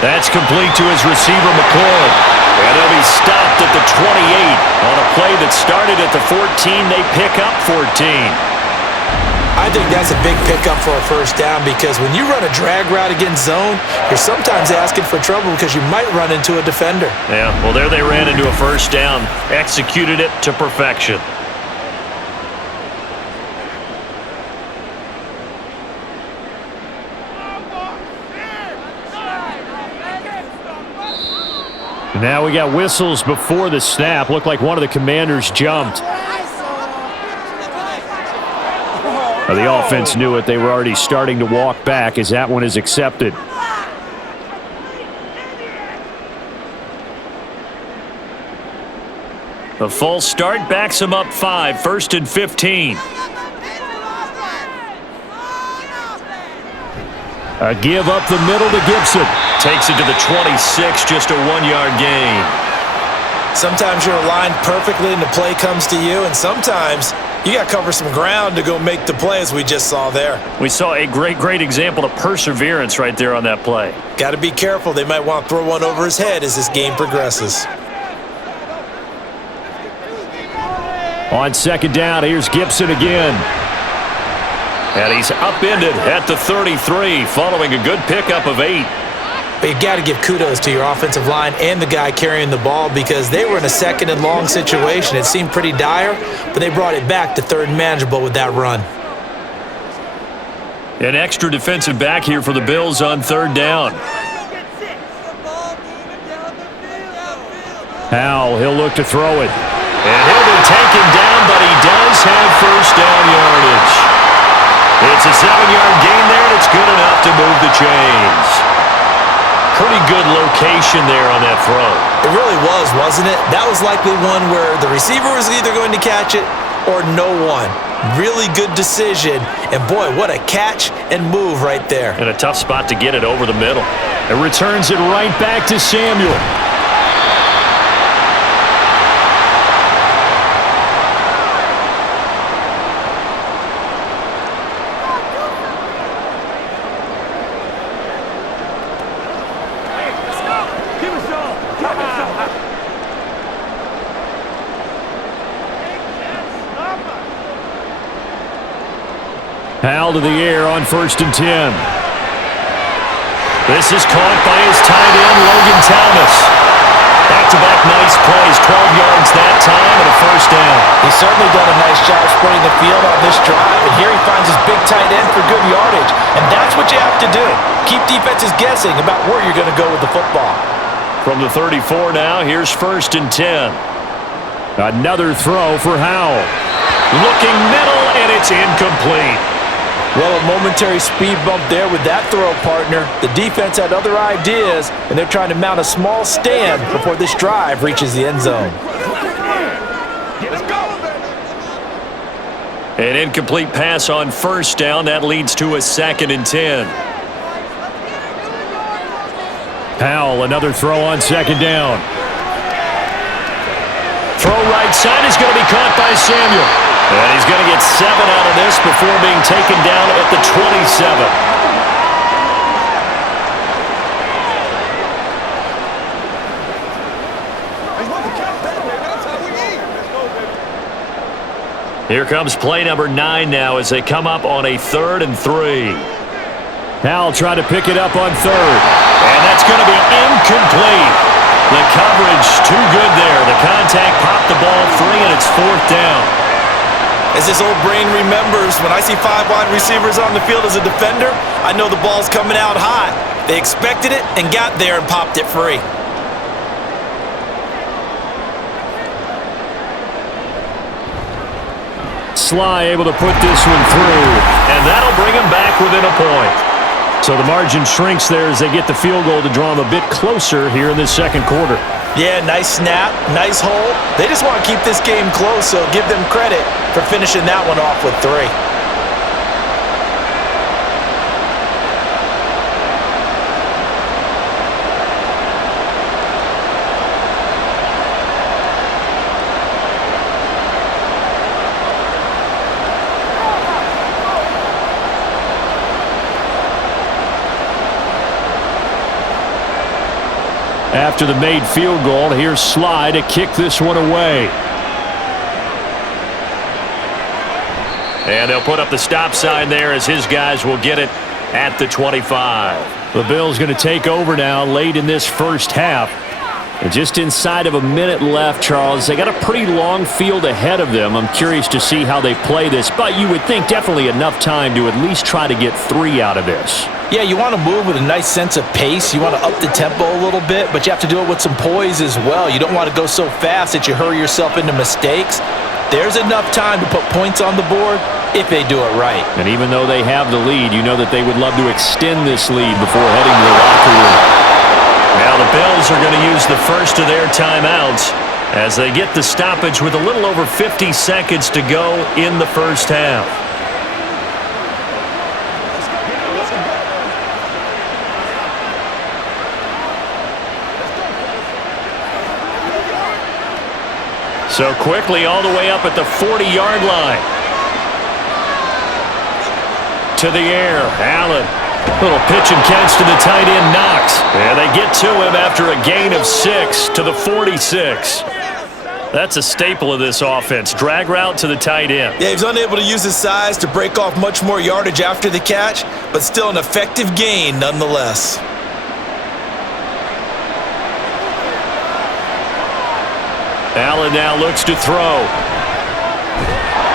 That's complete to his receiver, McCoy. And he'll be stopped at the 28. On a play that started at the 14, they pick up 14. I think that's a big pickup for a 1st down because when you run a drag route against zone, you're sometimes asking for trouble because you might run into a defender. Yeah, well, there they ran into a 1st down. Executed it to perfection. Now we got whistles before the snap. Looked like one of the Commanders jumped. The offense knew it. They were already starting to walk back as that one is accepted. The false start backs him up 5, 1st and 15. A give up the middle to Gibson. Takes it to the 26, just a 1-yard gain. Sometimes you're aligned perfectly and the play comes to you, and sometimes you got to cover some ground to go make the play, as we just saw there. We saw a great example of perseverance right there on that play. Got to be careful. They might want to throw one over his head as this game progresses. On 2nd down, here's Gibson again. And he's upended at the 33, following a good pickup of 8. But you've got to give kudos to your offensive line and the guy carrying the ball, because they were in a 2nd and long situation. It seemed pretty dire, but they brought it back to 3rd and manageable with that run. An extra defensive back here for the Bills on 3rd down. Howell, he'll look to throw it. And he'll be taken down, but he does have 1st down yardage. It's a 7-yard gain there, and it's good enough to move the chains. Pretty good location there on that throw. It really was, wasn't it? That was likely one where the receiver was either going to catch it or no one. Really good decision, and boy, what a catch and move right there. And a tough spot to get it over the middle. It returns it right back to Samuel. Howell to the air on 1st and 10. This is caught by his tight end, Logan Thomas. Back-to-back nice plays, 12 yards that time and a 1st down. He's certainly done a nice job spreading the field on this drive, and here he finds his big tight end for good yardage. And that's what you have to do. Keep defenses guessing about where you're going to go with the football. From the 34 now, here's 1st and 10. Another throw for Howell. Looking middle, and it's incomplete. Well, a momentary speed bump there with that throw, partner. The defense had other ideas, and they're trying to mount a small stand before this drive reaches the end zone. An incomplete pass on 1st down. That leads to a 2nd and 10. Howell, another throw on 2nd down. Throw right side is going to be caught by Samuel. And he's going to get 7 out of this before being taken down at the 27. Here comes play number 9 now as they come up on a 3rd and 3. Howell trying to pick it up on 3rd. And that's going to be incomplete. The coverage too good there. The contact popped the ball free, and it's 4th down. As this old brain remembers, when I see 5 wide receivers on the field as a defender, I know the ball's coming out hot. They expected it and got there and popped it free. Sly able to put this one through, and that'll bring him back within a point. So the margin shrinks there as they get the field goal to draw them a bit closer here in this 2nd quarter. Yeah, nice snap, nice hold. They just want to keep this game close, so give them credit for finishing that one off with 3. After the made field goal, here's Sly to kick this one away. And they'll put up the stop sign there as his guys will get it at the 25. The Bills going to take over now late in this 1st half. And just inside of a minute left, Charles. They got a pretty long field ahead of them. I'm curious to see how they play this, but you would think definitely enough time to at least try to get 3 out of this. Yeah, you want to move with a nice sense of pace. You want to up the tempo a little bit, but you have to do it with some poise as well. You don't want to go so fast that you hurry yourself into mistakes. There's enough time to put points on the board if they do it right. And even though they have the lead, you know that they would love to extend this lead before heading to the locker room. Now the Bills are going to use the first of their timeouts as they get the stoppage with a little over 50 seconds to go in the first half. So quickly all the way up at the 40-yard line. To the air, Allen. Little pitch and catch to the tight end, Knox. And they get to him after a gain of 6 to the 46. That's a staple of this offense. Drag route to the tight end. Yeah, he was unable to use his size to break off much more yardage after the catch, but still an effective gain nonetheless. Allen now looks to throw.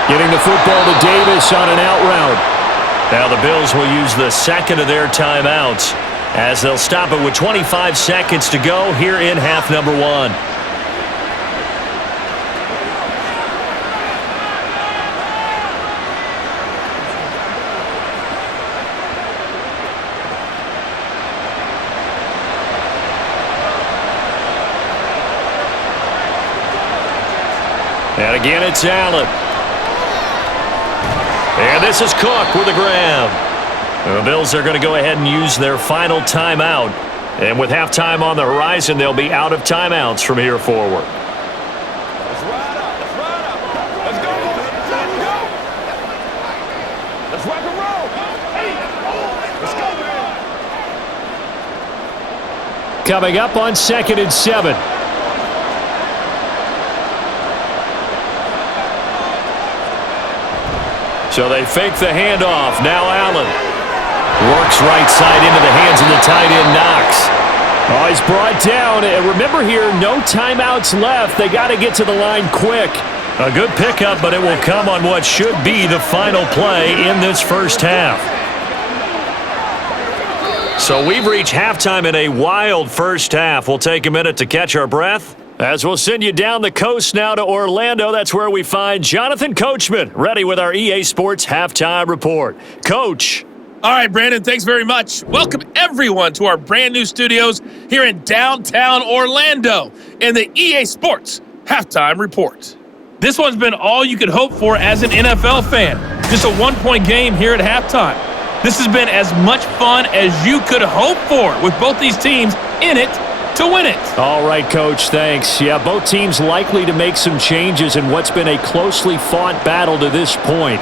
Getting the football to Davis on an out route. Now the Bills will use the second of their timeouts as they'll stop it with 25 seconds to go here in half number 1. And again, it's Allen. And this is Cook with a grab. The Bills are going to go ahead and use their final timeout. And with halftime on the horizon, they'll be out of timeouts from here forward. Let's ride up. Let's ride up. Let's go. Let's go. Let's rock and roll. Let's go, man. Coming up on 2nd and 7. So they fake the handoff. Now Allen works right side into the hands of the tight end, Knox. Oh, he's brought down. And remember here, no timeouts left. They got to get to the line quick. A good pickup, but it will come on what should be the final play in this first half. So we've reached halftime in a wild first half. We'll take a minute to catch our breath, as we'll send you down the coast now to Orlando. That's where we find Jonathan Coachman, ready with our EA Sports Halftime Report. Coach. All right, Brandon, thanks very much. Welcome, everyone, to our brand new studios here in downtown Orlando in the EA Sports Halftime Report. This one's been all you could hope for as an NFL fan. Just a one-point game here at halftime. This has been as much fun as you could hope for with both these teams in it to win it. All right, Coach, thanks. Yeah, both teams likely to make some changes in what's been a closely fought battle to this point.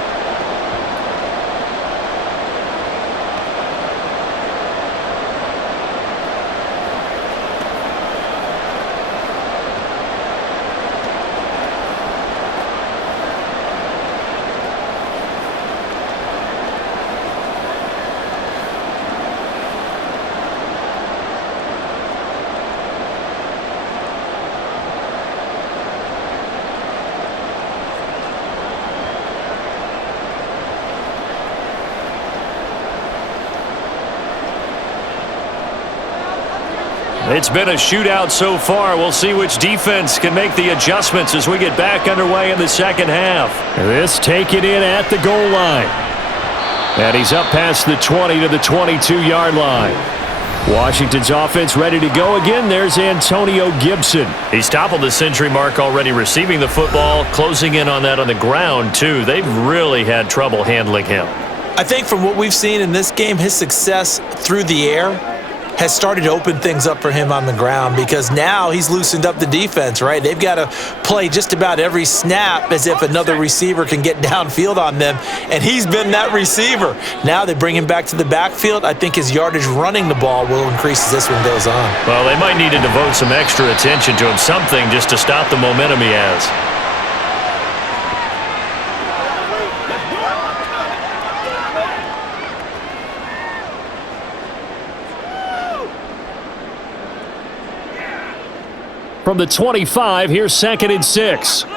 It's been a shootout so far. We'll see which defense can make the adjustments as we get back underway in the second half. This taken in at the goal line. And he's up past the 20 to the 22-yard line. Washington's offense ready to go again. There's Antonio Gibson. He's toppled the century mark already receiving the football, closing in on that on the ground, too. They've really had trouble handling him. I think from what we've seen in this game, his success through the air has started to open things up for him on the ground, because now he's loosened up the defense, right? They've got to play just about every snap as if another receiver can get downfield on them, and he's been that receiver. Now they bring him back to the backfield. I think his yardage running the ball will increase as this one goes on. Well, they might need to devote some extra attention to him, something just to stop the momentum he has. From the 25, here's 2nd and 6.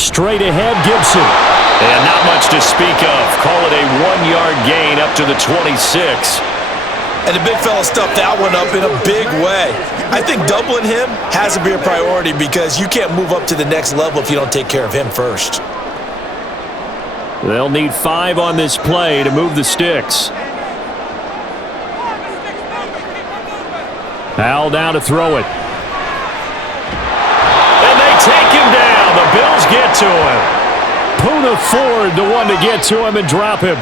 Straight ahead, Gibson. And not much to speak of. Call it a 1-yard gain up to the 26. And the big fella stuffed that one up in a big way. I think doubling him has to be a priority, because you can't move up to the next level if you don't take care of him first. They'll need 5 on this play to move the sticks. Howell now to throw it. And they take him down. The Bills get to him. Poona Ford, the one to get to him and drop him.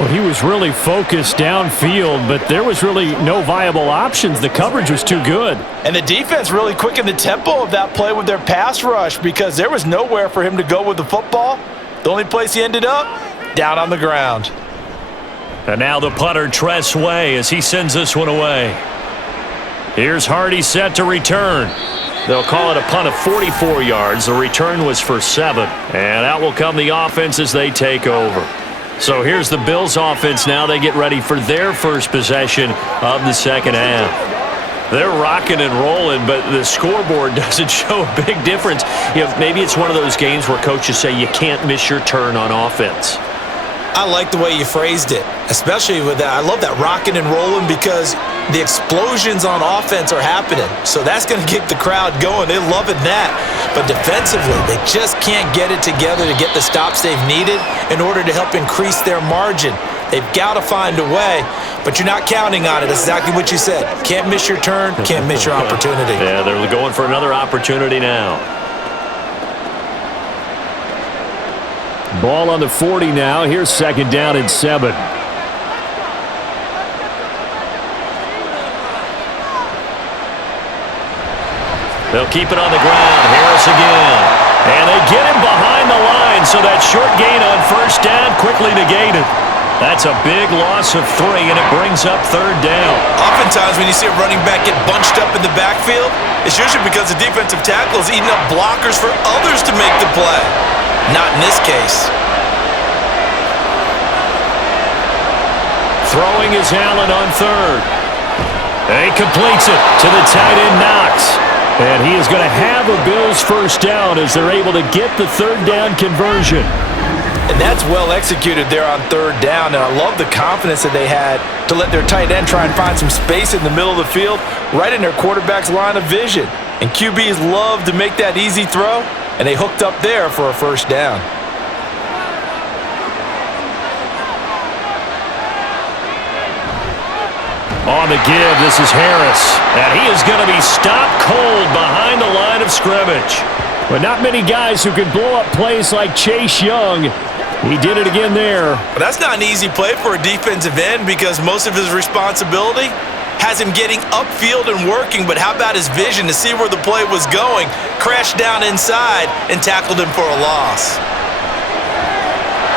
Well, he was really focused downfield, but there was really no viable options. The coverage was too good. And the defense really quickened the tempo of that play with their pass rush because there was nowhere for him to go with the football. The only place he ended up, down on the ground. And now the punter, Tress Way, as he sends this one away. Here's Hardy set to return. They'll call it a punt of 44 yards. The return was for 7. And out will come the offense as they take over. So here's the Bills offense now. They get ready for their first possession of the second half. They're rocking and rolling, but the scoreboard doesn't show a big difference. Maybe it's one of those games where coaches say you can't miss your turn on offense. I like the way you phrased it, especially with that. I love that rocking and rolling because the explosions on offense are happening. So that's going to get the crowd going. They're loving that. But defensively, they just can't get it together to get the stops they've needed in order to help increase their margin. They've got to find a way, but you're not counting on it. That's exactly what you said. Can't miss your turn, can't miss your opportunity. Yeah, they're going for another opportunity now. Ball on the 40 now. Here's second down and 7. They'll keep it on the ground. Harris again. And they get him behind the line, so that short gain on first down quickly negated. That's a big loss of 3, and it brings up third down. Oftentimes when you see a running back get bunched up in the backfield, it's usually because the defensive tackle is eating up blockers for others to make the play. Not in this case. Throwing is Allen on third. And he completes it to the tight end, Knox. And he is going to have a Bills first down as they're able to get the third down conversion. And that's well executed there on third down. And I love the confidence that they had to let their tight end try and find some space in the middle of the field, right in their quarterback's line of vision. And QBs love to make that easy throw, and they hooked up there for a first down. On the give, this is Harris. And he is going to be stopped cold behind the line of scrimmage. But not many guys who can blow up plays like Chase Young. He did it again there. But that's not an easy play for a defensive end because most of his responsibility has him getting upfield and working. But how about his vision to see where the play was going? Crashed down inside and tackled him for a loss.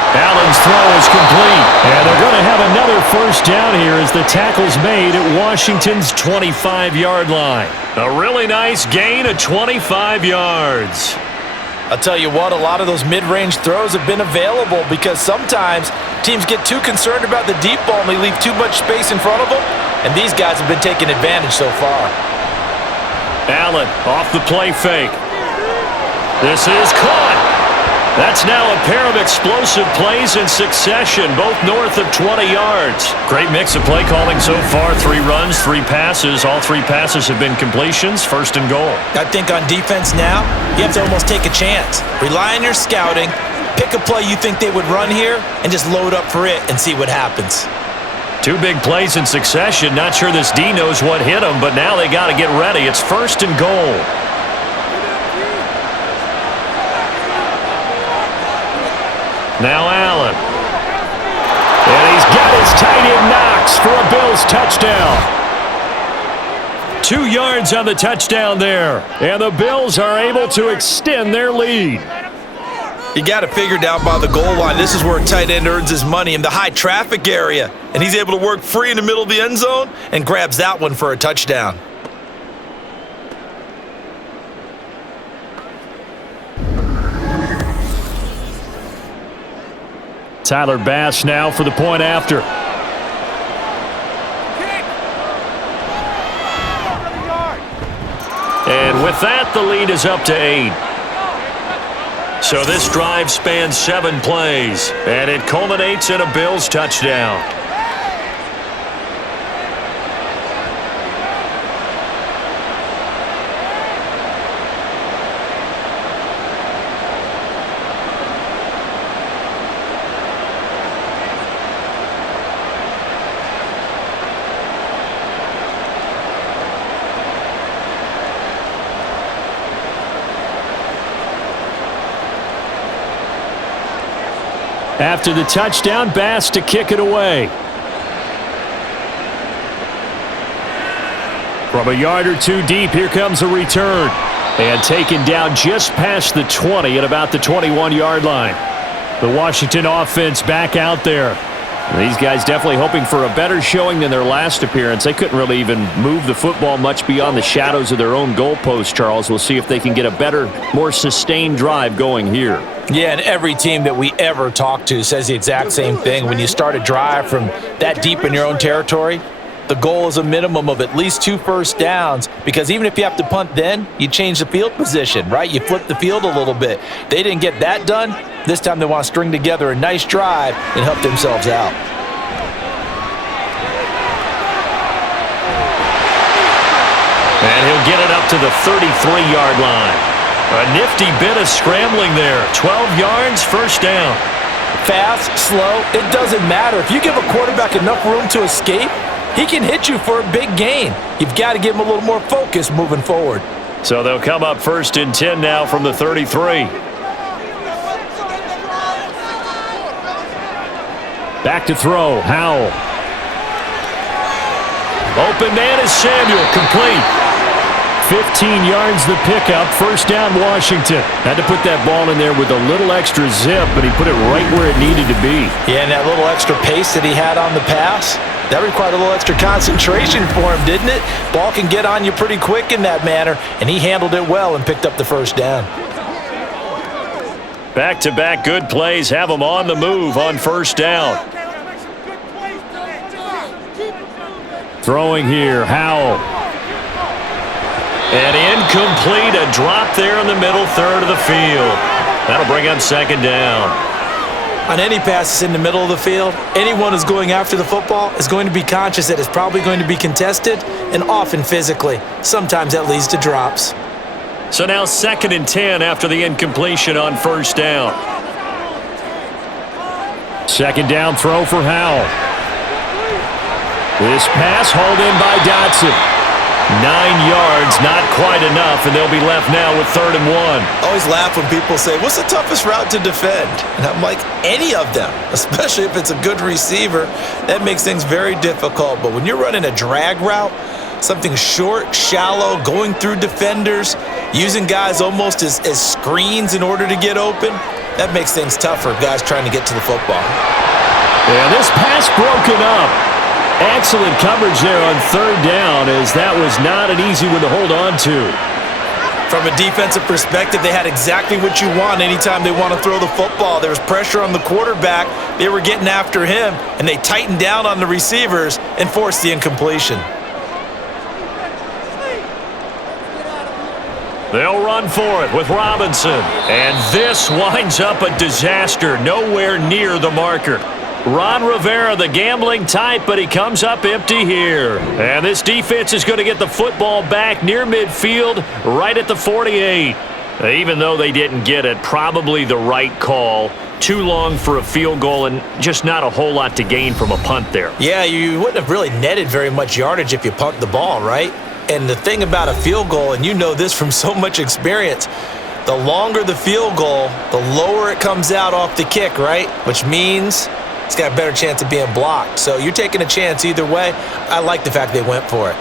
Allen's throw is complete. And they're going to have another first down here as the tackle's made at Washington's 25-yard line. A really nice gain of 25 yards. I'll tell you what, a lot of those mid-range throws have been available because sometimes teams get too concerned about the deep ball and they leave too much space in front of them, and these guys have been taking advantage so far. Allen off the play fake. This is caught. That's now a pair of explosive plays in succession, both north of 20 yards. Great mix of play calling so far. 3 runs, 3 passes. All 3 passes have been completions, first and goal. I think on defense now, you have to almost take a chance. Rely on your scouting, pick a play you think they would run here, and just load up for it and see what happens. 2 big plays in succession. Not sure this D knows what hit him, but now they got to get ready. It's first and goal. Now Allen. And he's got his tight end Knox for a Bills touchdown. 2 yards on the touchdown there. And the Bills are able to extend their lead. You got to figure down by the goal line. This is where a tight end earns his money in the high traffic area. And he's able to work free in the middle of the end zone and grabs that one for a touchdown. Tyler Bass now for the point after. And with that, the lead is up to 8. So this drive spans 7 plays, and it culminates in a Bills touchdown. After the touchdown, Bass to kick it away. From a yard or two deep, here comes a return. And taken down just past the 20 at about the 21-yard line. The Washington offense back out there. These guys definitely hoping for a better showing than their last appearance. They couldn't really even move the football much beyond the shadows of their own goalpost, Charles. We'll see if they can get a better, more sustained drive going here. Yeah, and every team that we ever talk to says the exact same thing. When you start a drive from that deep in your own territory, the goal is a minimum of at least 2 first downs, because even if you have to punt then, you change the field position, right? You flip the field a little bit. They didn't get that done. This time they want to string together a nice drive and help themselves out. And he'll get it up to the 33-yard line. A nifty bit of scrambling there. 12 yards, first down. Fast, slow, it doesn't matter. If you give a quarterback enough room to escape, he can hit you for a big gain. You've got to give him a little more focus moving forward. So they'll come up 1st and 10 now from the 33. Back to throw, Howell. Open man is Samuel, complete. 15 yards the pickup, first down Washington. Had to put that ball in there with a little extra zip, but he put it right where it needed to be. Yeah, and that little extra pace that he had on the pass, that required a little extra concentration for him, didn't it? Ball can get on you pretty quick in that manner, and he handled it well and picked up the first down. Back-to-back good plays have him on the move on first down. Throwing here, Howell. And incomplete, a drop there in the middle third of the field. That'll bring up second down. On any passes in the middle of the field, anyone who's going after the football is going to be conscious that it's probably going to be contested, and often physically. Sometimes that leads to drops. So now 2nd and 10 after the incompletion on first down. Second down throw for Howell. This pass hauled in by Dotson. 9 yards, not quite enough, and they'll be left now with 3rd and 1. I always laugh when people say, what's the toughest route to defend? And I'm like, any of them, especially if it's a good receiver. That makes things very difficult. But when you're running a drag route, something short, shallow, going through defenders, using guys almost as screens in order to get open, that makes things tougher, guys trying to get to the football. Yeah, this pass broken up. Excellent coverage there on 3rd down, as that was not an easy one to hold on to. From a defensive perspective, they had exactly what you want anytime they want to throw the football. There was pressure on the quarterback. They were getting after him, and they tightened down on the receivers and forced the incompletion. They'll run for it with Robinson. And this winds up a disaster, nowhere near the marker. Ron Rivera, the gambling type, but he comes up empty here. And this defense is going to get the football back near midfield, right at the 48. Even though they didn't get it, probably the right call. Too long for a field goal and just not a whole lot to gain from a punt there. Yeah, you wouldn't have really netted very much yardage if you punt the ball, right? And the thing about a field goal, and you know this from so much experience, the longer the field goal, the lower it comes out off the kick, right? Which means it's got a better chance of being blocked. So you're taking a chance either way. I like the fact they went for it.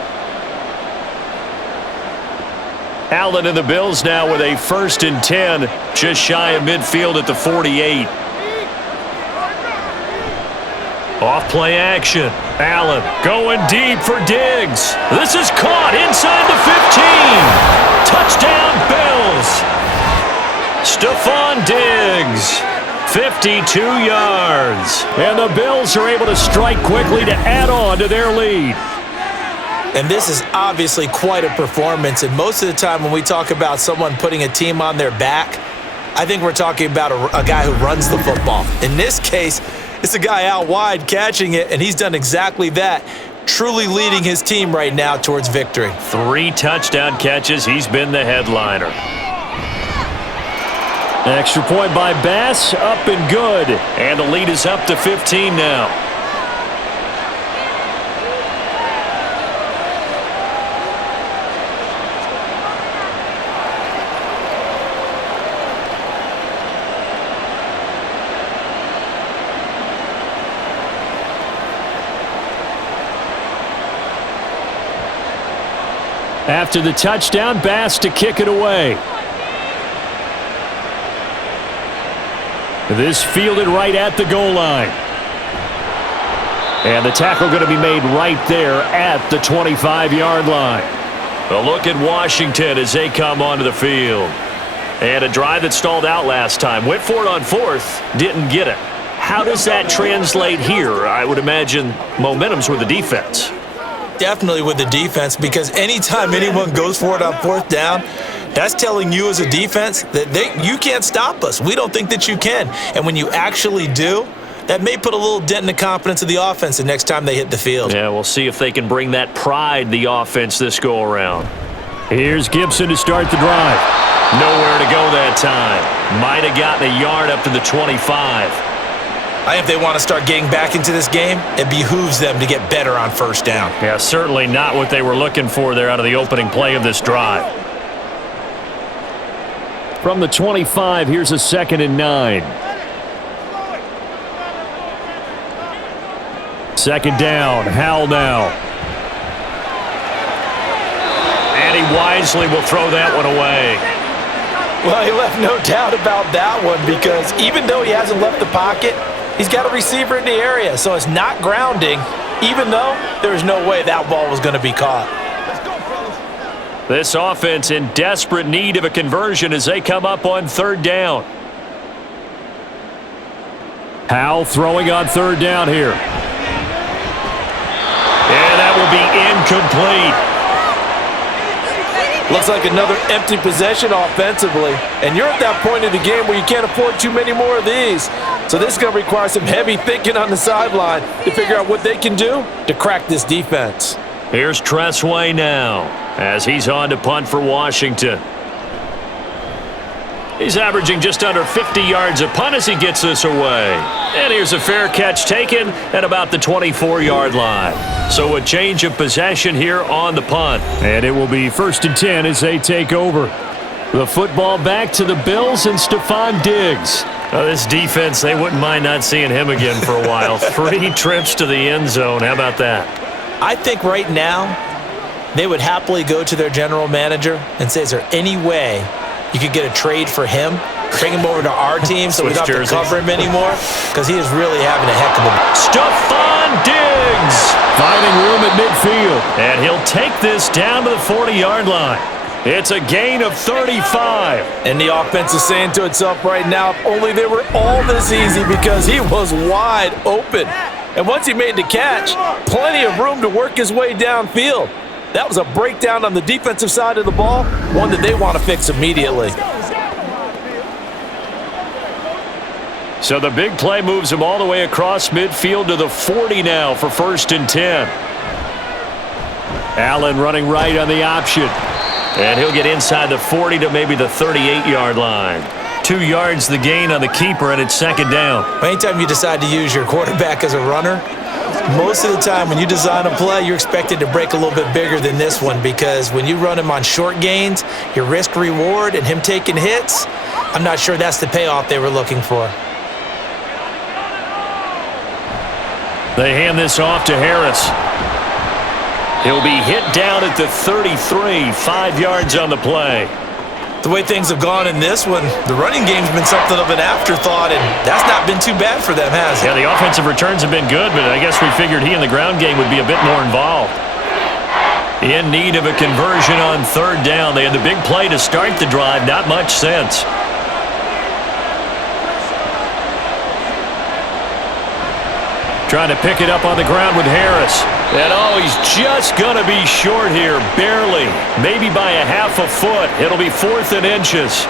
Allen and the Bills now with a 1st and 10, just shy of midfield at the 48. Off play action. Allen going deep for Diggs. This is caught inside the 15. Touchdown Bills. Stephon Diggs. 52 yards. And the Bills are able to strike quickly to add on to their lead. And this is obviously quite a performance. And most of the time when we talk about someone putting a team on their back, I think we're talking about a guy who runs the football. In this case, it's a guy out wide catching it, and he's done exactly that, truly leading his team right now towards victory. 3 touchdown catches. He's been the headliner. Extra point by Bass, up and good. And the lead is up to 15 now. After the touchdown, Bass to kick it away. This fielded right at the goal line. And the tackle going to be made right there at the 25-yard line. A look at Washington as they come onto the field. And a drive that stalled out last time. Went for it on fourth, didn't get it. How does that translate here? I would imagine momentum's with the defense. Definitely with the defense, because anytime anyone goes for it on fourth down, that's telling you as a defense that you can't stop us. We don't think that you can. And when you actually do, that may put a little dent in the confidence of the offense the next time they hit the field. Yeah, we'll see if they can bring that pride, the offense, this go-around. Here's Gibson to start the drive. Nowhere to go that time. Might have gotten a yard up to the 25. If they want to start getting back into this game, it behooves them to get better on first down. Yeah, certainly not what they were looking for there out of the opening play of this drive. From the 25, here's a 2nd and 9. 2nd down, Howell now. And he wisely will throw that one away. Well, he left no doubt about that one, because even though he hasn't left the pocket, he's got a receiver in the area, so it's not grounding, even though there's no way that ball was going to be caught. This offense in desperate need of a conversion as they come up on 3rd down. Howell throwing on 3rd down here. And that will be incomplete. Looks like another empty possession offensively. And you're at that point in the game where you can't afford too many more of these. So this is going to require some heavy thinking on the sideline to figure out what they can do to crack this defense. Here's Tressway now as he's on to punt for Washington. He's averaging just under 50 yards a punt as he gets this away. And here's a fair catch taken at about the 24-yard line. So a change of possession here on the punt. And it will be 1st and 10 as they take over. The football back to the Bills and Stephon Diggs. This defense, they wouldn't mind not seeing him again for a while. 3 trips to the end zone. How about that? I think right now they would happily go to their general manager and say, is there any way you could get a trade for him, bring him over to our team so we don't have to cover him anymore? Because he is really having a heck of a... Stephon Diggs finding room at midfield. And he'll take this down to the 40-yard line. It's a gain of 35. And the offense is saying to itself right now, if only they were all this easy, because he was wide open. And once he made the catch, plenty of room to work his way downfield. That was a breakdown on the defensive side of the ball, one that they want to fix immediately. So the big play moves him all the way across midfield to the 40 now for 1st and 10. Allen running right on the option. And he'll get inside the 40 to maybe the 38-yard line. 2 yards the gain on the keeper, and it's 2nd down. Anytime you decide to use your quarterback as a runner, most of the time when you design a play, you're expected to break a little bit bigger than this one, because when you run him on short gains, your risk-reward and him taking hits, I'm not sure that's the payoff they were looking for. They hand this off to Harris. He'll be hit down at the 33, 5 yards on the play. The way things have gone in this one, the running game's been something of an afterthought, and that's not been too bad for them, has it? Yeah, the offensive returns have been good, but I guess we figured he in the ground game would be a bit more involved. In need of a conversion on 3rd down. They had the big play to start the drive, not much sense. Trying to pick it up on the ground with Harris. And he's just going to be short here, barely. Maybe by a half a foot. It'll be 4th and inches.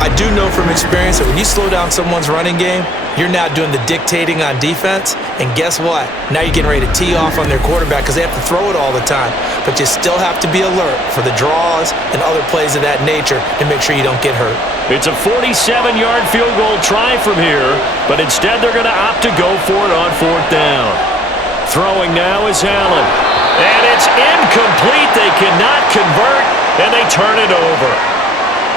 I do know from experience that when you slow down someone's running game, you're now doing the dictating on defense. And guess what? Now you're getting ready to tee off on their quarterback because they have to throw it all the time. But you still have to be alert for the draws and other plays of that nature to make sure you don't get hurt. It's a 47-yard field goal try from here, but instead they're going to opt to go for it on 4th down. Throwing now is Allen. And it's incomplete. They cannot convert, and they turn it over.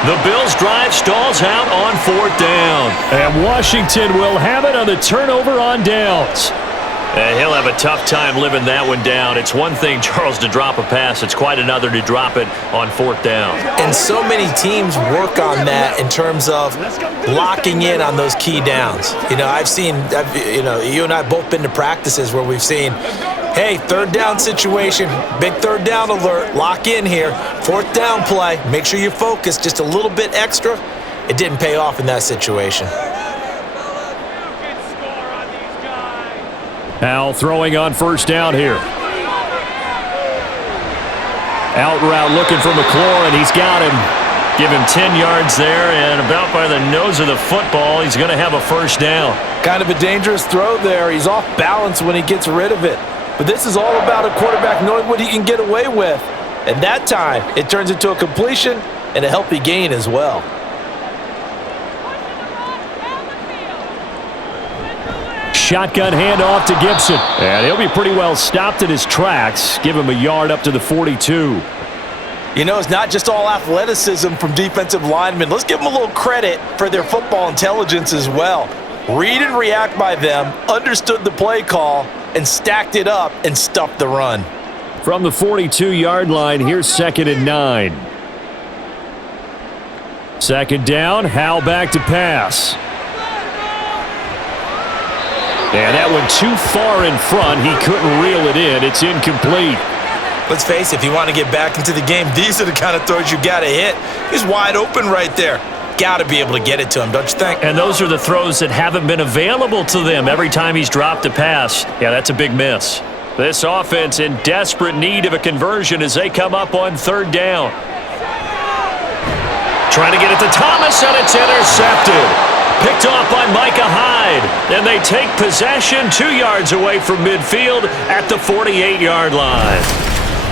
The Bills' drive stalls out on 4th down. And Washington will have it on the turnover on downs. And he'll have a tough time living that one down. It's one thing, Charles, to drop a pass. It's quite another to drop it on 4th down. And so many teams work on that in terms of locking in on those key downs. You know, you and I both been to practices where we've seen, hey, 3rd down situation, big 3rd down alert, lock in here. 4th down play, make sure you focus just a little bit extra. It didn't pay off in that situation. Al throwing on 1st down here. Out route looking for McLaurin. He's got him. Give him 10 yards there, and about by the nose of the football, he's going to have a 1st down. Kind of a dangerous throw there. He's off balance when he gets rid of it. But this is all about a quarterback knowing what he can get away with. And that time, it turns into a completion and a healthy gain as well. Shotgun handoff to Gibson. And he'll be pretty well stopped in his tracks. Give him a yard up to the 42. You know, it's not just all athleticism from defensive linemen. Let's give them a little credit for their football intelligence as well. Read and react by them, understood the play call, and stacked it up and stuffed the run. From the 42-yard line, here's 2nd and 9. 2nd down, Howell back to pass. And that one too far in front. He couldn't reel it in. It's incomplete. Let's face it, if you want to get back into the game, these are the kind of throws you got to hit. He's wide open right there. Got to be able to get it to him, don't you think? And those are the throws that haven't been available to them every time he's dropped a pass. Yeah, that's a big miss. This offense in desperate need of a conversion as they come up on 3rd down. Trying to get it to Thomas, and it's intercepted. Picked off by Micah Hyde. And they take possession 2 yards away from midfield at the 48-yard line.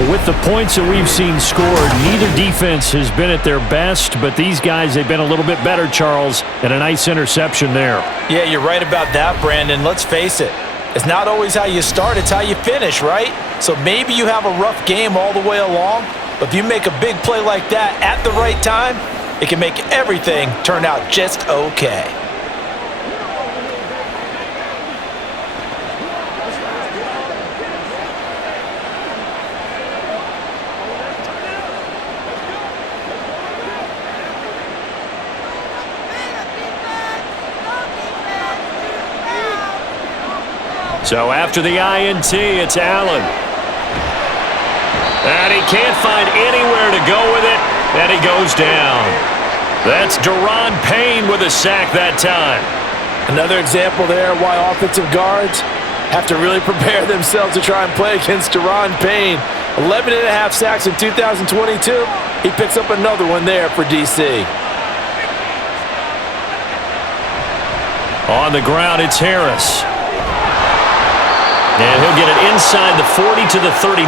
With the points that we've seen scored, neither defense has been at their best, but these guys, they've been a little bit better, Charles, and a nice interception there. Yeah, you're right about that, Brandon. Let's face it. It's not always how you start, it's how you finish, right? So maybe you have a rough game all the way along, but if you make a big play like that at the right time, it can make everything turn out just okay. So after the INT, it's Allen. And he can't find anywhere to go with it, and he goes down. That's Deron Payne with a sack that time. Another example there why offensive guards have to really prepare themselves to try and play against Deron Payne. 11.5 sacks in 2022. He picks up another one there for DC. On the ground, it's Harris. And he'll get it inside the 40 to the 39.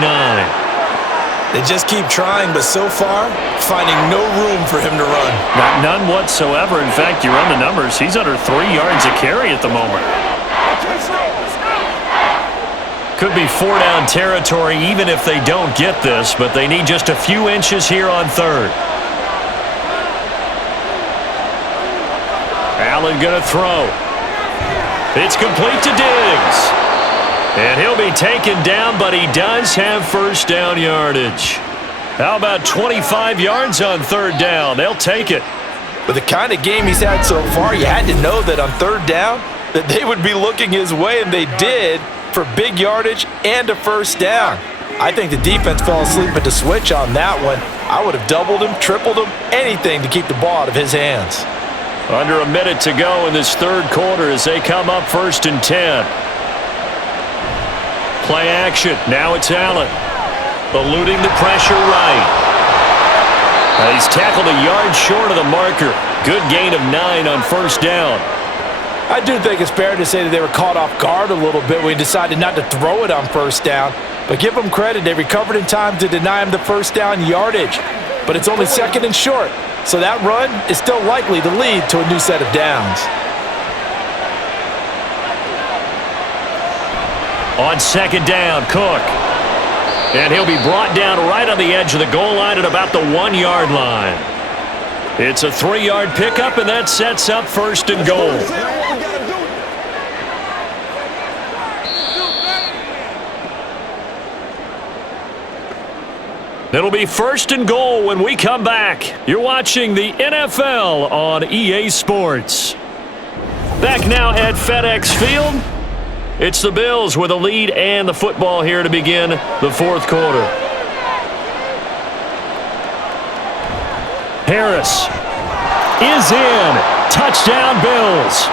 They just keep trying, but so far, finding no room for him to run. None whatsoever. In fact, you run the numbers. He's under 3 yards a carry at the moment. Could be 4-down territory even if they don't get this, but they need just a few inches here on 3rd. Allen gonna throw. It's complete to Diggs. And he'll be taken down, but he does have 1st down yardage. How about 25 yards on 3rd down? They'll take it. With the kind of game he's had so far, you had to know that on 3rd down that they would be looking his way, and they did, for big yardage and a 1st down. I think the defense fell asleep at the switch on that one. I would have doubled him, tripled him, anything to keep the ball out of his hands. Under a minute to go in this 3rd quarter as they come up 1st and 10. Play action. Now it's Allen. Eluding the pressure right. He's tackled a yard short of the marker. Good gain of 9 on 1st down. I do think it's fair to say that they were caught off guard a little bit when he decided not to throw it on 1st down. But give them credit. They recovered in time to deny him the 1st down yardage. But it's only 2nd and short. So that run is still likely to lead to a new set of downs. On 2nd down, Cook. And he'll be brought down right on the edge of the goal line at about the 1-yard line. It's a 3-yard pickup, and that sets up 1st and goal. It'll be 1st and goal when we come back. You're watching the NFL on EA Sports. Back now at FedEx Field. It's the Bills with a lead and the football here to begin the 4th quarter. Harris is in. Touchdown, Bills.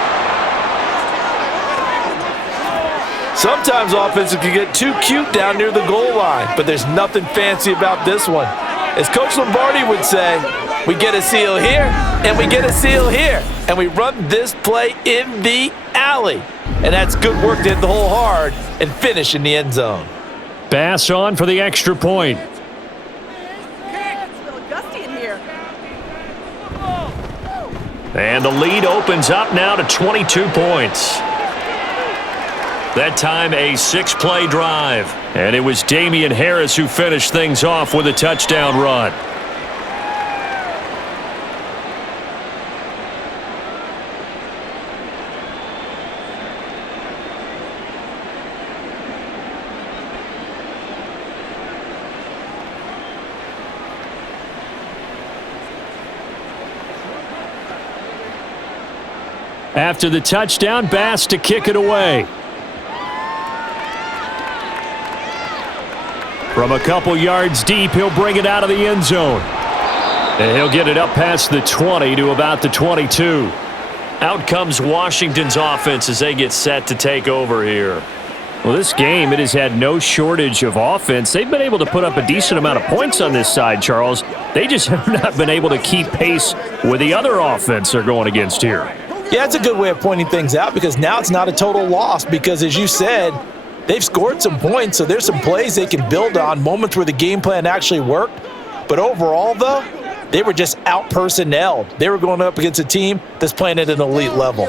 Sometimes offenses can get too cute down near the goal line, but there's nothing fancy about this one. As Coach Lombardi would say, we get a seal here, and we get a seal here, and we run this play in the alley. And that's good work to hit the hole hard and finish in the end zone. Bass on for the extra point. And the lead opens up now to 22 points. That time a 6-play drive. And it was Damian Harris who finished things off with a touchdown run. After the touchdown, Bass to kick it away. From a couple yards deep, he'll bring it out of the end zone. And he'll get it up past the 20 to about the 22. Out comes Washington's offense as they get set to take over here. Well, this game, it has had no shortage of offense. They've been able to put up a decent amount of points on this side, Charles. They just have not been able to keep pace with the other offense they're going against here. Yeah, it's a good way of pointing things out because now it's not a total loss because, as you said, they've scored some points, so there's some plays they can build on, moments where the game plan actually worked. But overall, though, they were just out-personnelled. They were going up against a team that's playing at an elite level.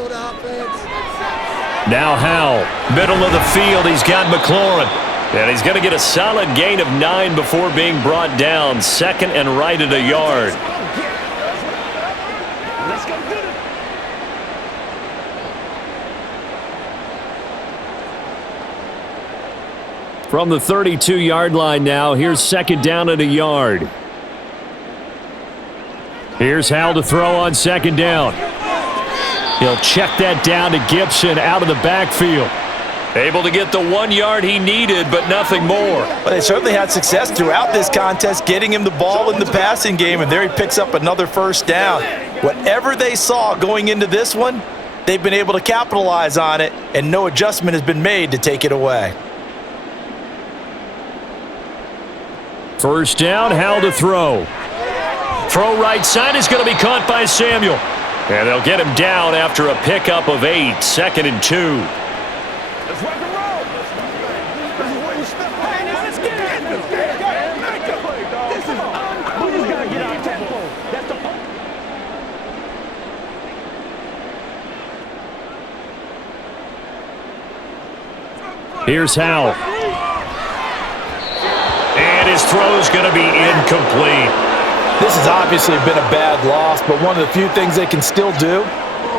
Now Howell, middle of the field, he's got McLaurin. And he's going to get a solid gain of 9 before being brought down, 2nd and right at a yard. From the 32-yard line now, here's 2nd down at a yard. Here's Howell to throw on 2nd down. He'll check that down to Gibson out of the backfield. Able to get the 1 yard he needed, but nothing more. But they certainly had success throughout this contest, getting him the ball in the passing game, and there he picks up another 1st down. Whatever they saw going into this one, they've been able to capitalize on it, and no adjustment has been made to take it away. 1st down, Howell to throw. Throw right side is going to be caught by Samuel. And they'll get him down after a pickup of 8, 2nd and 2. Let's rock and roll. This is where you step up. Hey, now let's get it. Make the play, dog. We just got to get our tempo. That's the Here's Howell. And his throw's going to be incomplete. This has obviously been a bad loss, but one of the few things they can still do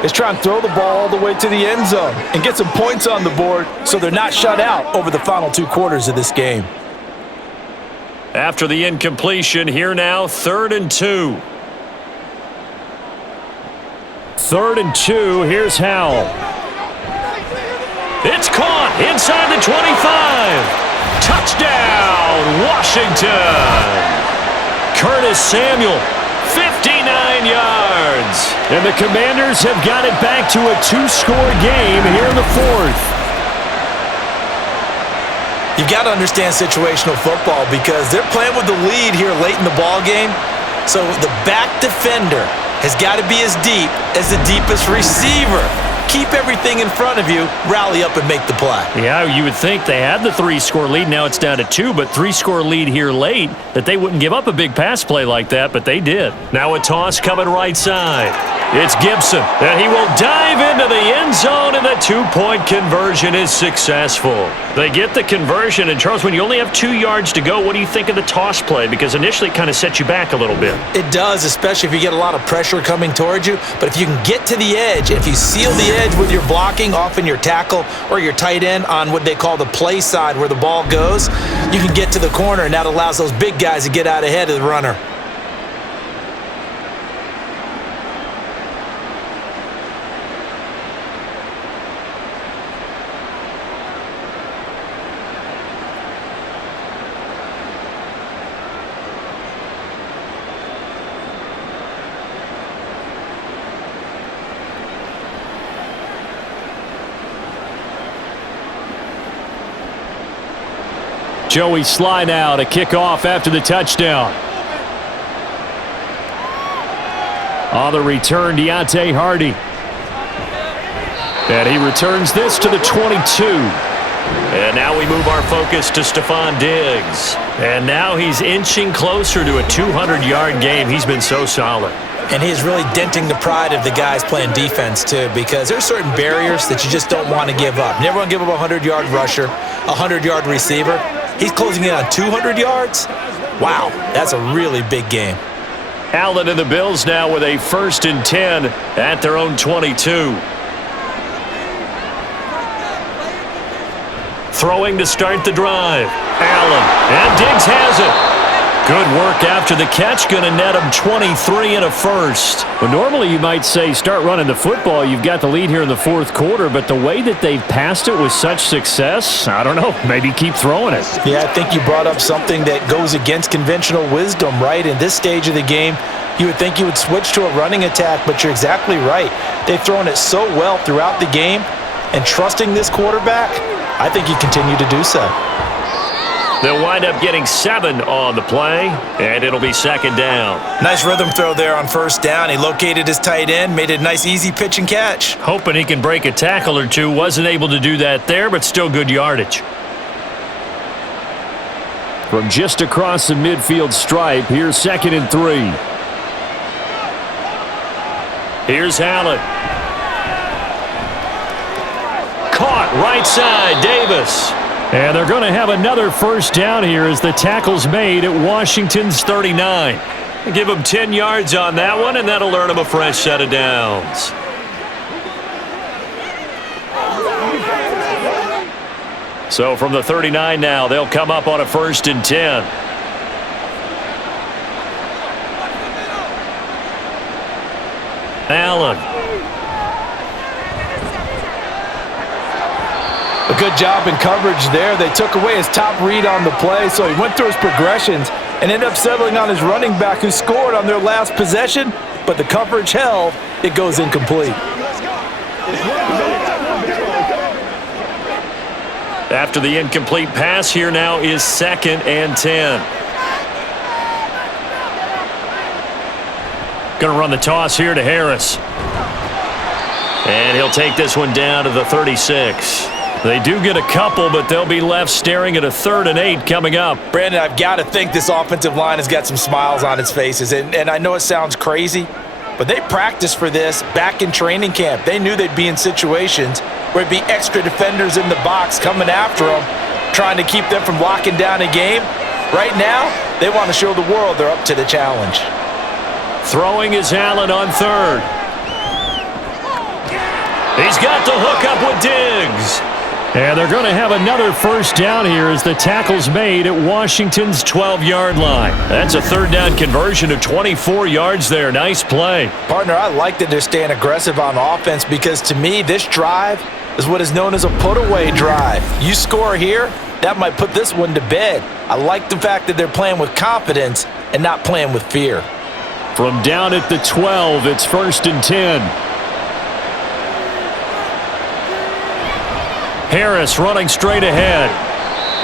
is try and throw the ball all the way to the end zone and get some points on the board so they're not shut out over the final 2 quarters of this game. After the incompletion, here now, 3rd and 2. 3rd and 2, here's Howell. It's caught inside the 25. Touchdown, Washington. Curtis Samuel, 59 yards. And the Commanders have got it back to a 2-score game here in the 4th. You've got to understand situational football because they're playing with the lead here late in the ball game. So the back defender has got to be as deep as the deepest receiver. Keep everything in front of you, rally up and make the play. Yeah, you would think they had the 3-score lead. Now it's down to 2, but 3-score lead here late, that they wouldn't give up a big pass play like that, but they did. Now a toss coming right side. It's Gibson, and he will dive into the end zone, and the two-point conversion is successful. They get the conversion, and Charles, when you only have 2 yards to go, what do you think of the toss play? Because initially it kind of sets you back a little bit. It does, especially if you get a lot of pressure coming towards you. But if you can get to the edge, if you seal the edge with your blocking, often your tackle or your tight end on what they call the play side where the ball goes, you can get to the corner, and that allows those big guys to get out ahead of the runner. Joey Sly now to kick off after the touchdown. On the return, Deontay Hardy. And he returns this to the 22. And now we move our focus to Stephon Diggs. And now he's inching closer to a 200-yard game. He's been so solid. And he is really denting the pride of the guys playing defense, too, because there's certain barriers that you just don't want to give up. You never want to give up a 100-yard rusher, a 100-yard receiver. He's closing in on 200 yards. Wow, that's a really big game. Allen and the Bills now with a 1st and 10 at their own 22. Throwing to start the drive. Allen, and Diggs has it. Good work after the catch, going to net him 23 and a first. Well, normally you might say start running the football. You've got the lead here in the 4th quarter, but the way that they've passed it with such success, I don't know, maybe keep throwing it. Yeah, I think you brought up something that goes against conventional wisdom, right? In this stage of the game, you would think you would switch to a running attack, but you're exactly right. They've thrown it so well throughout the game, and trusting this quarterback, I think you continue to do so. They'll wind up getting 7 on the play, and it'll be 2nd down. Nice rhythm throw there on 1st down. He located his tight end, made a nice easy pitch and catch. Hoping he can break a tackle or two. Wasn't able to do that there, but still good yardage. From just across the midfield stripe, here's 2nd and 3. Here's Allen. Caught right side, Davis. And they're going to have another 1st down here as the tackle's made at Washington's 39. Give them 10 yards on that one, and that'll earn them a fresh set of downs. So from the 39 now, they'll come up on a 1st and 10. Allen. A good job in coverage there. They took away his top read on the play, so he went through his progressions and ended up settling on his running back who scored on their last possession, but the coverage held. It goes incomplete. After the incomplete pass, here now is 2nd and 10. Going to run the toss here to Harris. And he'll take this one down to the 36. They do get a couple, but they'll be left staring at a 3rd and 8 coming up. Brandon, I've got to think this offensive line has got some smiles on its faces. And I know it sounds crazy, but they practiced for this back in training camp. They knew they'd be in situations where it'd be extra defenders in the box coming after them, trying to keep them from locking down a game. Right now, they want to show the world they're up to the challenge. Throwing is Allen on 3rd. He's got the hook up with Diggs. And they're going to have another 1st down here as the tackle's made at Washington's 12-yard line. That's a 3rd down conversion of 24 yards there. Nice play. Partner, I like that they're staying aggressive on offense because to me, this drive is what is known as a put-away drive. You score here, that might put this one to bed. I like the fact that they're playing with confidence and not playing with fear. From down at the 12, it's 1st and 10. Harris running straight ahead.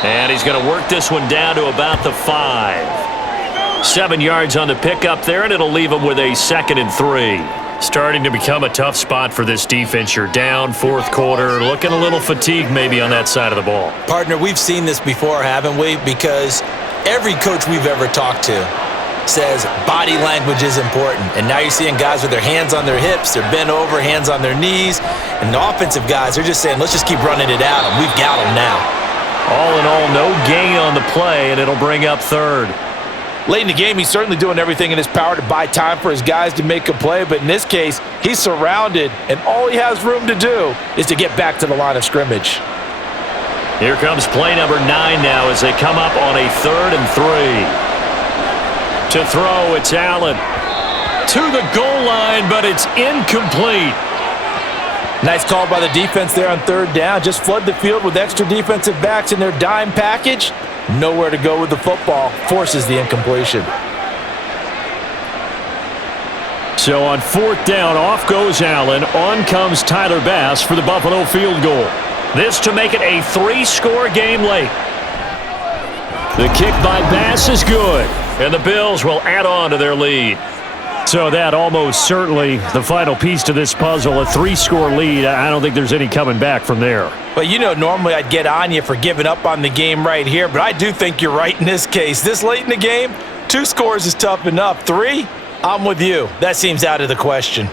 And he's going to work this one down to about the 5. 7 yards on the pickup there, and it'll leave him with a 2nd and 3. Starting to become a tough spot for this defense. You're down 4th quarter, looking a little fatigued maybe on that side of the ball. Partner, we've seen this before, haven't we? Because every coach we've ever talked to, says body language is important. And now you're seeing guys with their hands on their hips, they're bent over, hands on their knees. And the offensive guys, they're just saying, let's just keep running it at them. We've got them now. All in all, no gain on the play, and it'll bring up third. Late in the game, he's certainly doing everything in his power to buy time for his guys to make a play. But in this case, he's surrounded, and all he has room to do is to get back to the line of scrimmage. Here comes play number 9 now as they come up on a 3rd and 3. To throw, it's Allen. To the goal line, but it's incomplete. Nice call by the defense there on 3rd down. Just flood the field with extra defensive backs in their dime package. Nowhere to go with the football. Forces the incompletion. So on 4th down, off goes Allen. On comes Tyler Bass for the Buffalo field goal. This to make it a 3-score game late. The kick by Bass is good, and the Bills will add on to their lead. So that almost certainly the final piece to this puzzle, a 3-score lead. I don't think there's any coming back from there. Well, you know, normally I'd get on you for giving up on the game right here, but I do think you're right in this case. This late in the game, 2 scores is tough enough. 3, I'm with you. That seems out of the question.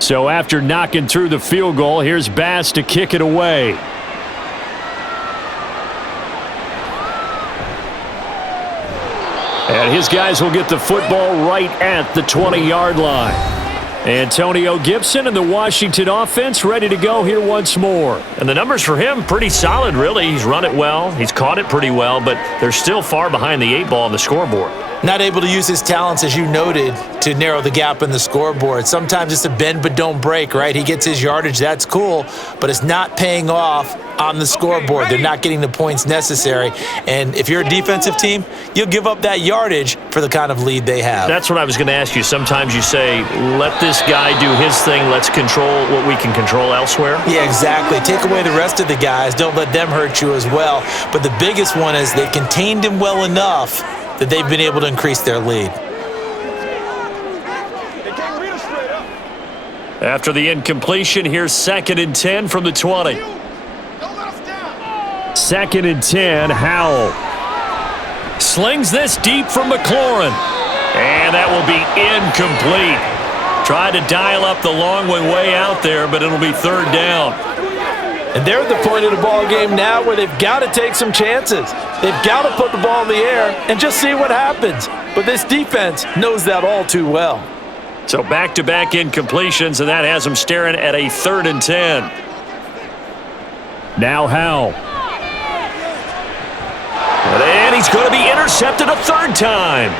So after knocking through the field goal, here's Bass to kick it away. And his guys will get the football right at the 20-yard line. Antonio Gibson and the Washington offense ready to go here once more. And the numbers for him, pretty solid, really. He's run it well. He's caught it pretty well, but they're still far behind the 8 ball on the scoreboard. Not able to use his talents, as you noted, to narrow the gap in the scoreboard. Sometimes it's a bend but don't break, right? He gets his yardage, that's cool, but it's not paying off on the scoreboard. They're not getting the points necessary. And if you're a defensive team, you'll give up that yardage for the kind of lead they have. That's what I was going to ask you. Sometimes you say, let this guy do his thing. Let's control what we can control elsewhere. Yeah, exactly. Take away the rest of the guys. Don't let them hurt you as well. But the biggest one is they contained him well enough that they've been able to increase their lead. After the incompletion, here's 2nd and 10 from the 20. 2nd and 10, Howell. Slings this deep from McLaurin. And that will be incomplete. Tried to dial up the long way out there, but it'll be 3rd down. And they're at the point of the ball game now where they've got to take some chances. They've got to put the ball in the air and just see what happens. But this defense knows that all too well. So back-to-back incompletions, and that has them staring at a 3rd and 10. Now Howell. And he's going to be intercepted a 3rd time.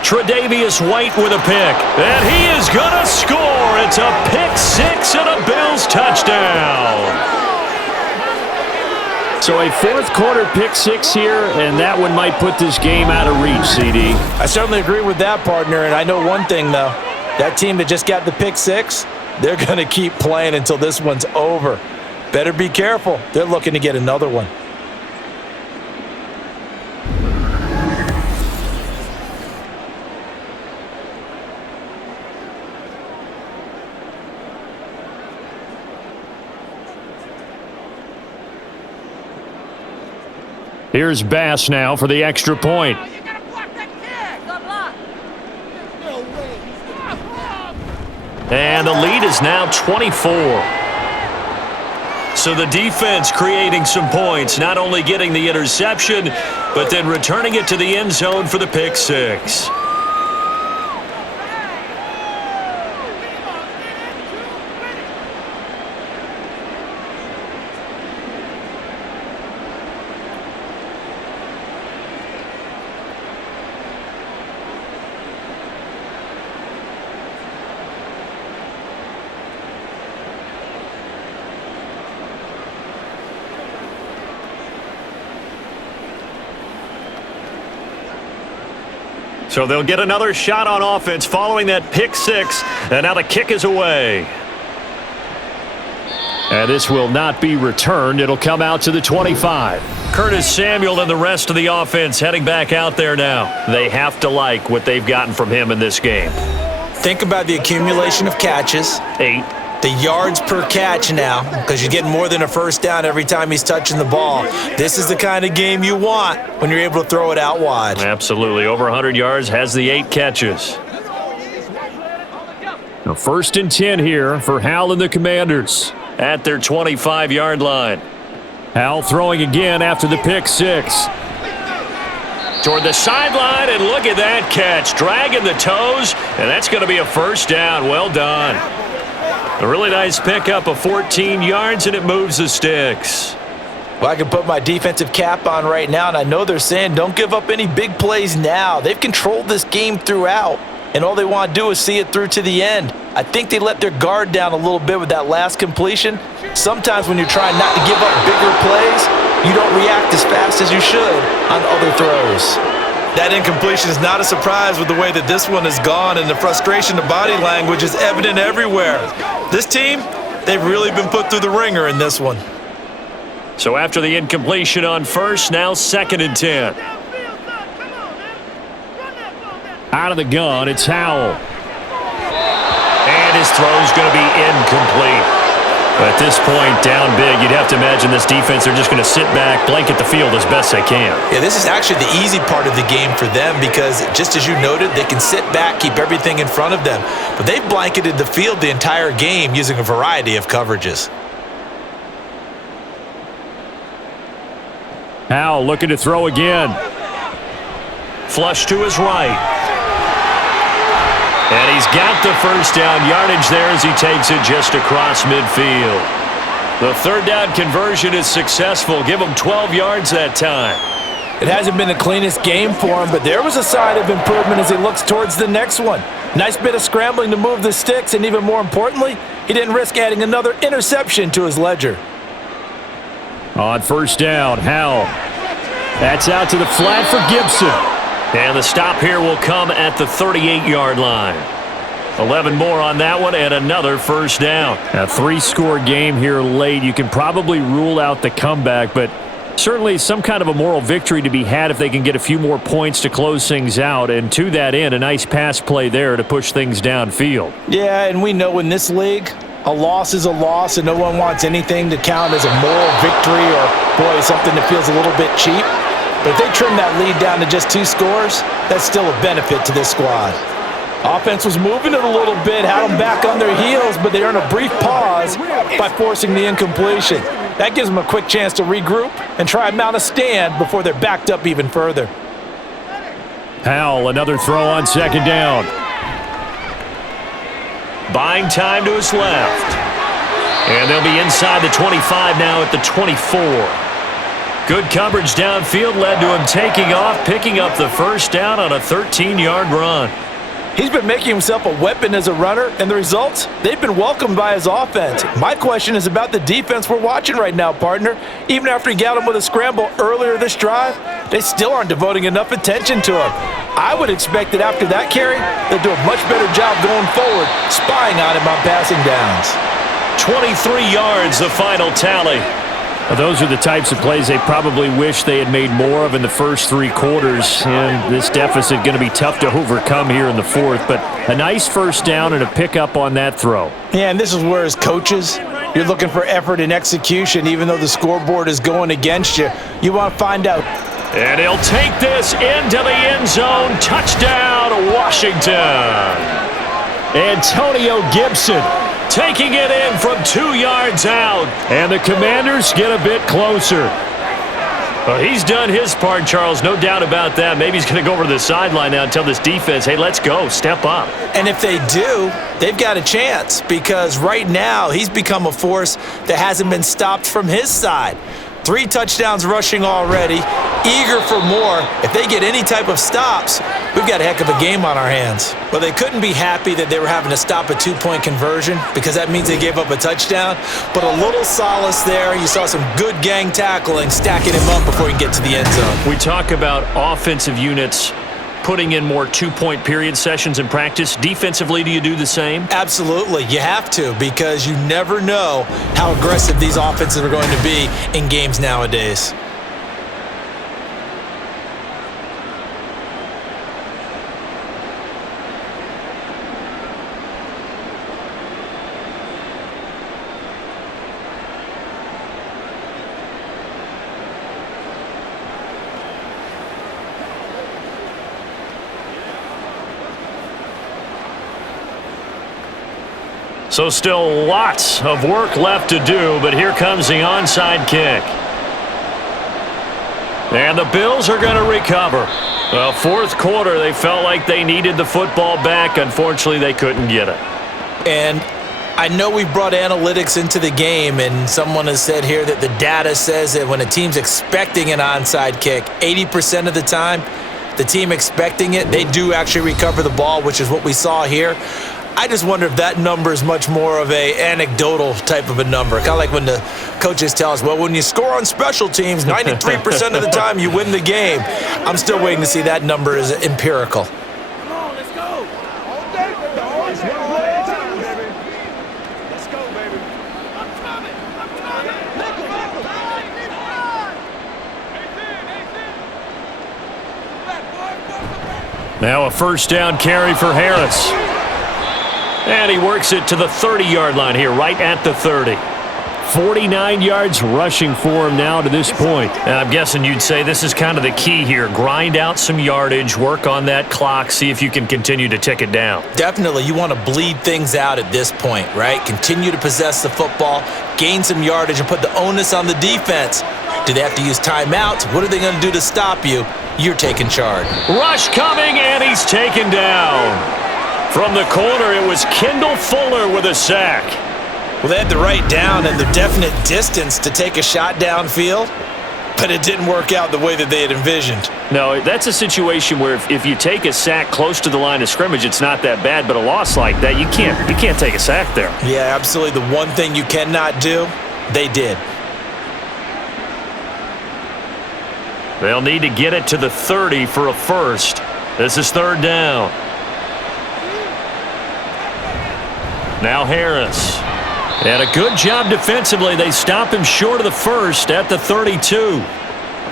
Tre'Davious White with a pick. And he is going to score. It's a pick 6 and a Bills touchdown. So a 4th quarter pick 6 here, and that one might put this game out of reach, CD. I certainly agree with that, partner, and I know one thing, though. That team that just got the pick 6, they're going to keep playing until this one's over. Better be careful. They're looking to get another one. Here's Bass now for the extra point. And the lead is now 24. So the defense creating some points, not only getting the interception, but then returning it to the end zone for the pick 6. So they'll get another shot on offense following that pick 6, and now the kick is away. And this will not be returned. It'll come out to the 25. Curtis Samuel and the rest of the offense heading back out there now. They have to like what they've gotten from him in this game. Think about the accumulation of catches. 8. The yards per catch now, because you're getting more than a first down every time he's touching the ball. This is the kind of game you want when you're able to throw it out wide. Absolutely. Over 100 yards, has the 8 catches. Now 1st and 10 here for Hal and the Commanders at their 25-yard line. Hal throwing again after the pick 6. Toward the sideline, and look at that catch. Dragging the toes, and that's going to be a first down. Well done. A really nice pickup of 14 yards, and it moves the sticks. Well, I can put my defensive cap on right now, and I know they're saying don't give up any big plays now. They've controlled this game throughout, and all they want to do is see it through to the end. I think they let their guard down a little bit with that last completion. Sometimes when you're trying not to give up bigger plays, you don't react as fast as you should on other throws. That incompletion is not a surprise with the way that this one has gone, and the frustration of body language is evident everywhere. This team, they've really been put through the ringer in this one. So after the incompletion on first, now 2nd and 10. Out of the gun, it's Howell. And his throw's going to be incomplete. At this point, down big, you'd have to imagine this defense, they're just going to sit back, blanket the field as best they can. Yeah, this is actually the easy part of the game for them because, just as you noted, they can sit back, keep everything in front of them. But they've blanketed the field the entire game using a variety of coverages. Howell looking to throw again. Flush to his right. And he's got the first down yardage there as he takes it just across midfield. The 3rd down conversion is successful. Give him 12 yards that time. It hasn't been the cleanest game for him, but there was a sign of improvement as he looks towards the next one. Nice bit of scrambling to move the sticks, and even more importantly, he didn't risk adding another interception to his ledger. On 1st down, Howell. That's out to the flat for Gibson. And the stop here will come at the 38-yard line. 11 more on that one and another first down. A 3-score game here late. You can probably rule out the comeback, but certainly some kind of a moral victory to be had if they can get a few more points to close things out. And to that end, a nice pass play there to push things downfield. Yeah, and we know in this league, a loss is a loss, and no one wants anything to count as a moral victory or, boy, something that feels a little bit cheap. But if they trim that lead down to just 2 scores, that's still a benefit to this squad. Offense was moving it a little bit, had them back on their heels, but they earned a brief pause by forcing the incompletion. That gives them a quick chance to regroup and try and mount a stand before they're backed up even further. Howell, another throw on 2nd down. Buying time to his left. And they'll be inside the 25 now at the 24. Good coverage downfield led to him taking off, picking up the first down on a 13-yard run. He's been making himself a weapon as a runner, and the results, they've been welcomed by his offense. My question is about the defense we're watching right now, partner. Even after he got him with a scramble earlier this drive, they still aren't devoting enough attention to him. I would expect that after that carry, they'll do a much better job going forward, spying on him on passing downs. 23 yards, the final tally. Those are the types of plays they probably wish they had made more of in the first 3 quarters. And this deficit going to be tough to overcome here in the 4th. But a nice first down and a pickup on that throw. Yeah, and this is where as coaches, you're looking for effort and execution. Even though the scoreboard is going against you, you want to find out. And he'll take this into the end zone. Touchdown, Washington. Antonio Gibson taking it in from 2 yards out. And the Commanders get a bit closer. Well, he's done his part, Charles. No doubt about that. Maybe he's going to go over to the sideline now and tell this defense, hey, let's go. Step up. And if they do, they've got a chance because right now he's become a force that hasn't been stopped from his side. 3 touchdowns rushing already, eager for more. If they get any type of stops, we've got a heck of a game on our hands. Well, they couldn't be happy that they were having to stop a 2-point conversion because that means they gave up a touchdown. But a little solace there. You saw some good gang tackling, stacking him up before he can get to the end zone. We talk about offensive units putting in more 2-point period sessions in practice. Defensively, do you do the same? Absolutely. You have to because you never know how aggressive these offenses are going to be in games nowadays. So still lots of work left to do, but here comes the onside kick. And the Bills are going to recover. Well, fourth quarter, they felt like they needed the football back. Unfortunately, they couldn't get it. And I know we've brought analytics into the game, and someone has said here that the data says that when a team's expecting an onside kick, 80% of the time, the team expecting it, they do actually recover the ball, which is what we saw here. I just wonder if that number is much more of a anecdotal type of a number. Kind of like when the coaches tell us, well, when you score on special teams, 93% of the time you win the game. I'm still waiting to see that number is empirical. Come on, let's go. All day, let's go, baby. Let's go, baby. I'm coming. Now a first down carry for Harris. And he works it to the 30-yard line here, right at the 30. 49 yards rushing for him now to this point. And I'm guessing you'd say this is kind of the key here. Grind out some yardage, work on that clock, see if you can continue to tick it down. Definitely, you want to bleed things out at this point, right? Continue to possess the football, gain some yardage, and put the onus on the defense. Do they have to use timeouts? What are they going to do to stop you? You're taking charge. Rush coming, and he's taken down. From the corner, it was Kendall Fuller with a sack. Well, they had the right down and the definite distance to take a shot downfield, but it didn't work out the way that they had envisioned. No, that's a situation where if you take a sack close to the line of scrimmage, it's not that bad, but a loss like that, you can't take a sack there. Yeah, absolutely. The one thing you cannot do, they did. They'll need to get it to the 30 for a first. This is third down. Now Harris. And a good job defensively. They stop him short of the first at the 32.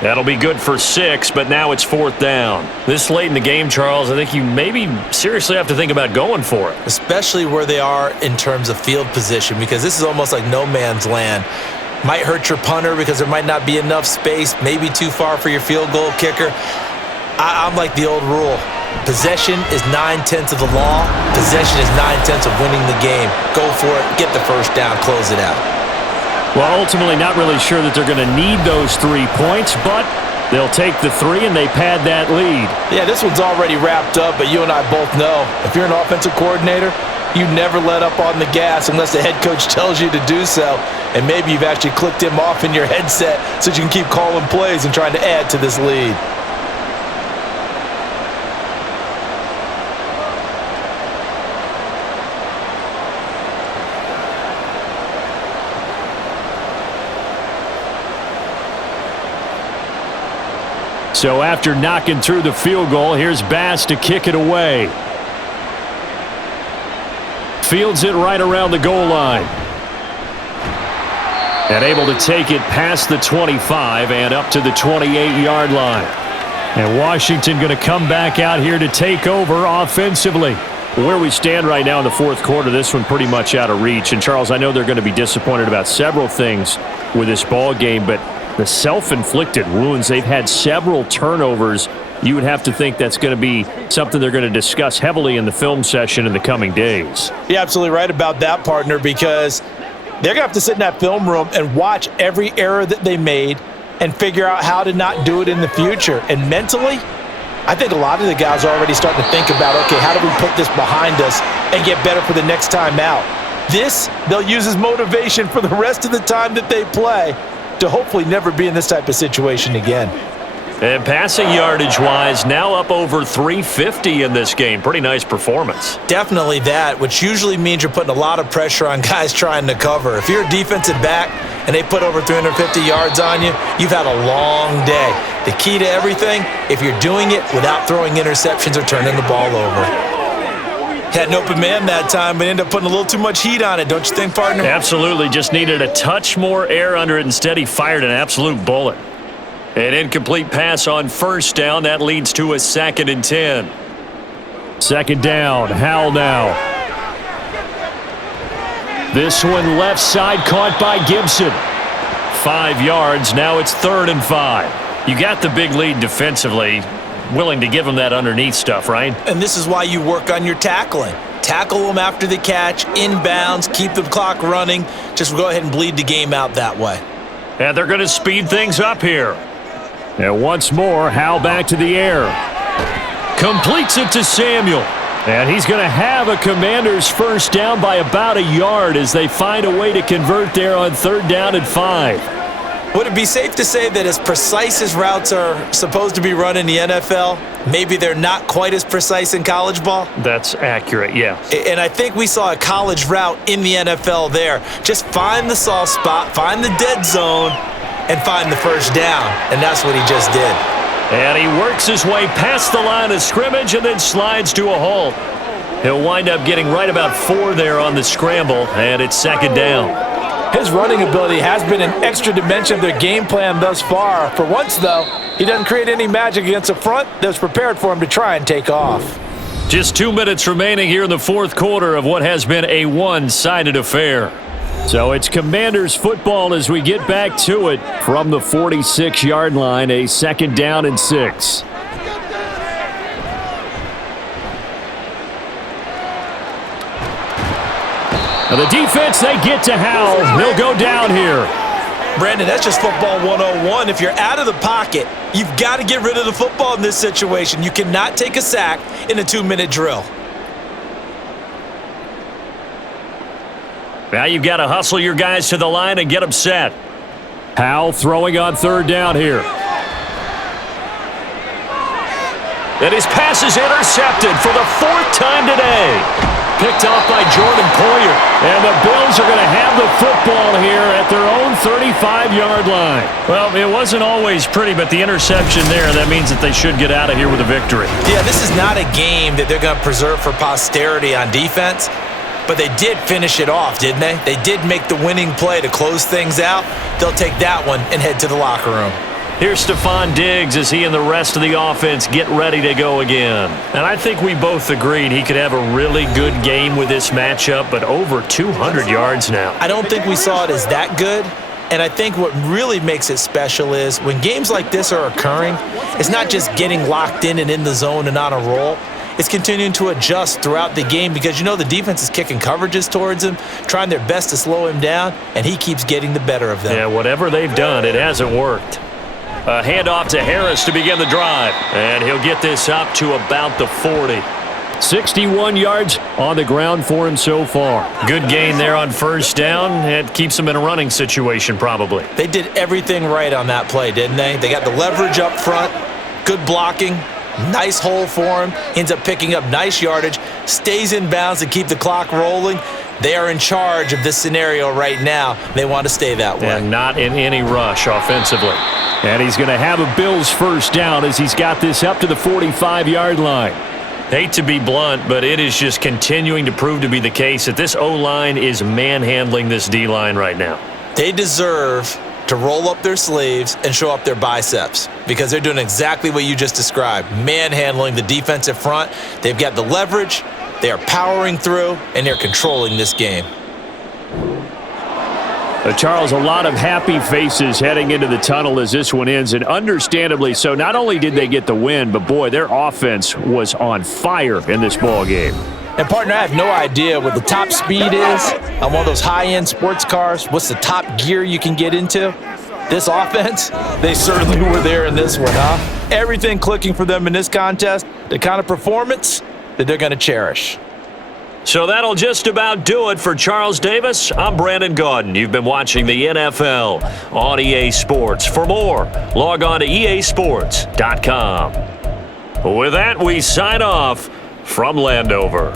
That'll be good for 6, but now it's fourth down. This late in the game, Charles, I think you maybe seriously have to think about going for it. Especially where they are in terms of field position, because this is almost like no man's land. Might hurt your punter because there might not be enough space, maybe too far for your field goal kicker. I'm like the old rule. Possession is 9/10 of the law. Possession is 9/10 of winning the game. Go for it. Get the first down. Close it out. Well, ultimately not really sure that they're going to need those 3 points, but they'll take the 3 and they pad that lead. Yeah, this one's already wrapped up, but you and I both know if you're an offensive coordinator, you never let up on the gas unless the head coach tells you to do so. And maybe you've actually clicked him off in your headset so you can keep calling plays and trying to add to this lead. So after knocking through the field goal, here's Bass to kick it away. Fields it right around the goal line. And able to take it past the 25 and up to the 28-yard line. And Washington going to come back out here to take over offensively. Where we stand right now in the fourth quarter, this one pretty much out of reach. And, Charles, I know they're going to be disappointed about several things with this ball game, but the self-inflicted wounds, they've had several turnovers. You would have to think that's going to be something they're going to discuss heavily in the film session in the coming days. You're absolutely right about that, partner, because they're going to have to sit in that film room and watch every error that they made and figure out how to not do it in the future. And mentally, I think a lot of the guys are already starting to think about, okay, how do we put this behind us and get better for the next time out? This, they'll use as motivation for the rest of the time that they play to hopefully never be in this type of situation again. And passing yardage-wise, now up over 350 in this game. Pretty nice performance. Definitely that, which usually means you're putting a lot of pressure on guys trying to cover. If you're a defensive back and they put over 350 yards on you, you've had a long day. The key to everything, if you're doing it without throwing interceptions or turning the ball over. Had an open man that time, but ended up putting a little too much heat on it, don't you think, partner? Absolutely. Just needed a touch more air under it. Instead, he fired an absolute bullet. An incomplete pass on first down. That leads to a 2nd and 10. Second down. Howell now. This one left side caught by Gibson. 5 yards. Now it's 3rd and 5. You got the big lead defensively. Willing to give him that underneath stuff, right? And this is why you work on your tackling. tackle them after the catch, inbounds, keep the clock running. Just go ahead and bleed the game out that way. And they're going to speed things up here. And once more, Howe back to the air. Completes it to Samuel. And he's going to have a Commanders first down by about a yard as they find a way to convert there on 3rd down and 5. Would it be safe to say that as precise as routes are supposed to be run in the NFL, maybe they're not quite as precise in college ball? That's accurate, yeah. And I think we saw a college route in the NFL there. Just find the soft spot, find the dead zone, and find the first down. And that's what he just did. And he works his way past the line of scrimmage and then slides to a halt. He'll wind up getting right about 4 there on the scramble, and it's 2nd down. His running ability has been an extra dimension of their game plan thus far. For once, though, he doesn't create any magic against a front that's prepared for him to try and take off. Just 2 minutes remaining here in the 4th quarter of what has been a one-sided affair. So it's Commanders football as we get back to it from the 46-yard line, a 2nd down and 6. Now the defense, they get to Howe. He'll go down here. Brandon, that's just football 101. If you're out of the pocket, you've got to get rid of the football in this situation. You cannot take a sack in a 2-minute drill. Now you've got to hustle your guys to the line and get them set. Howe throwing on 3rd down here. And his pass is intercepted for the 4th time today. Picked off by Jordan Poyer. And the Bills are going to have the football here at their own 35-yard line. Well, it wasn't always pretty, but the interception there, that means that they should get out of here with a victory. Yeah, this is not a game that they're going to preserve for posterity on defense, but they did finish it off, didn't they? They did make the winning play to close things out. They'll take that one and head to the locker room. Here's Stephon Diggs as he and the rest of the offense get ready to go again. And I think we both agreed he could have a really good game with this matchup, but over 200 yards now. I don't think we saw it as that good. And I think what really makes it special is when games like this are occurring, it's not just getting locked in and in the zone and on a roll. It's continuing to adjust throughout the game because, you know, the defense is kicking coverages towards him, trying their best to slow him down, and he keeps getting the better of them. Yeah, whatever they've done, it hasn't worked. A handoff to Harris to begin the drive. And he'll get this up to about the 40. 61 yards on the ground for him so far. Good gain there on 1st down. It keeps him in a running situation probably. They did everything right on that play, didn't they? They got the leverage up front, good blocking, nice hole for him. He ends up picking up nice yardage, stays in bounds to keep the clock rolling. They are in charge of this scenario right now. They want to stay that way. And not in any rush offensively. And he's going to have a Bills first down as he's got this up to the 45-yard line. Hate to be blunt, but it is just continuing to prove to be the case that this O-line is manhandling this D-line right now. They deserve to roll up their sleeves and show up their biceps because they're doing exactly what you just described, manhandling the defensive front. They've got the leverage, they are powering through, and they're controlling this game. Charles, a lot of happy faces heading into the tunnel as this one ends, and understandably so. Not only did they get the win, but boy, their offense was on fire in this ball game. And partner, I have no idea what the top speed is on one of those high-end sports cars. What's the top gear you can get into? This offense, they certainly were there in this one, huh? Everything clicking for them in this contest, the kind of performance that they're going to cherish. So that'll just about do it for Charles Davis. I'm Brandon Gaudin. You've been watching the NFL on EA Sports. For more, log on to easports.com. With that, we sign off from Landover.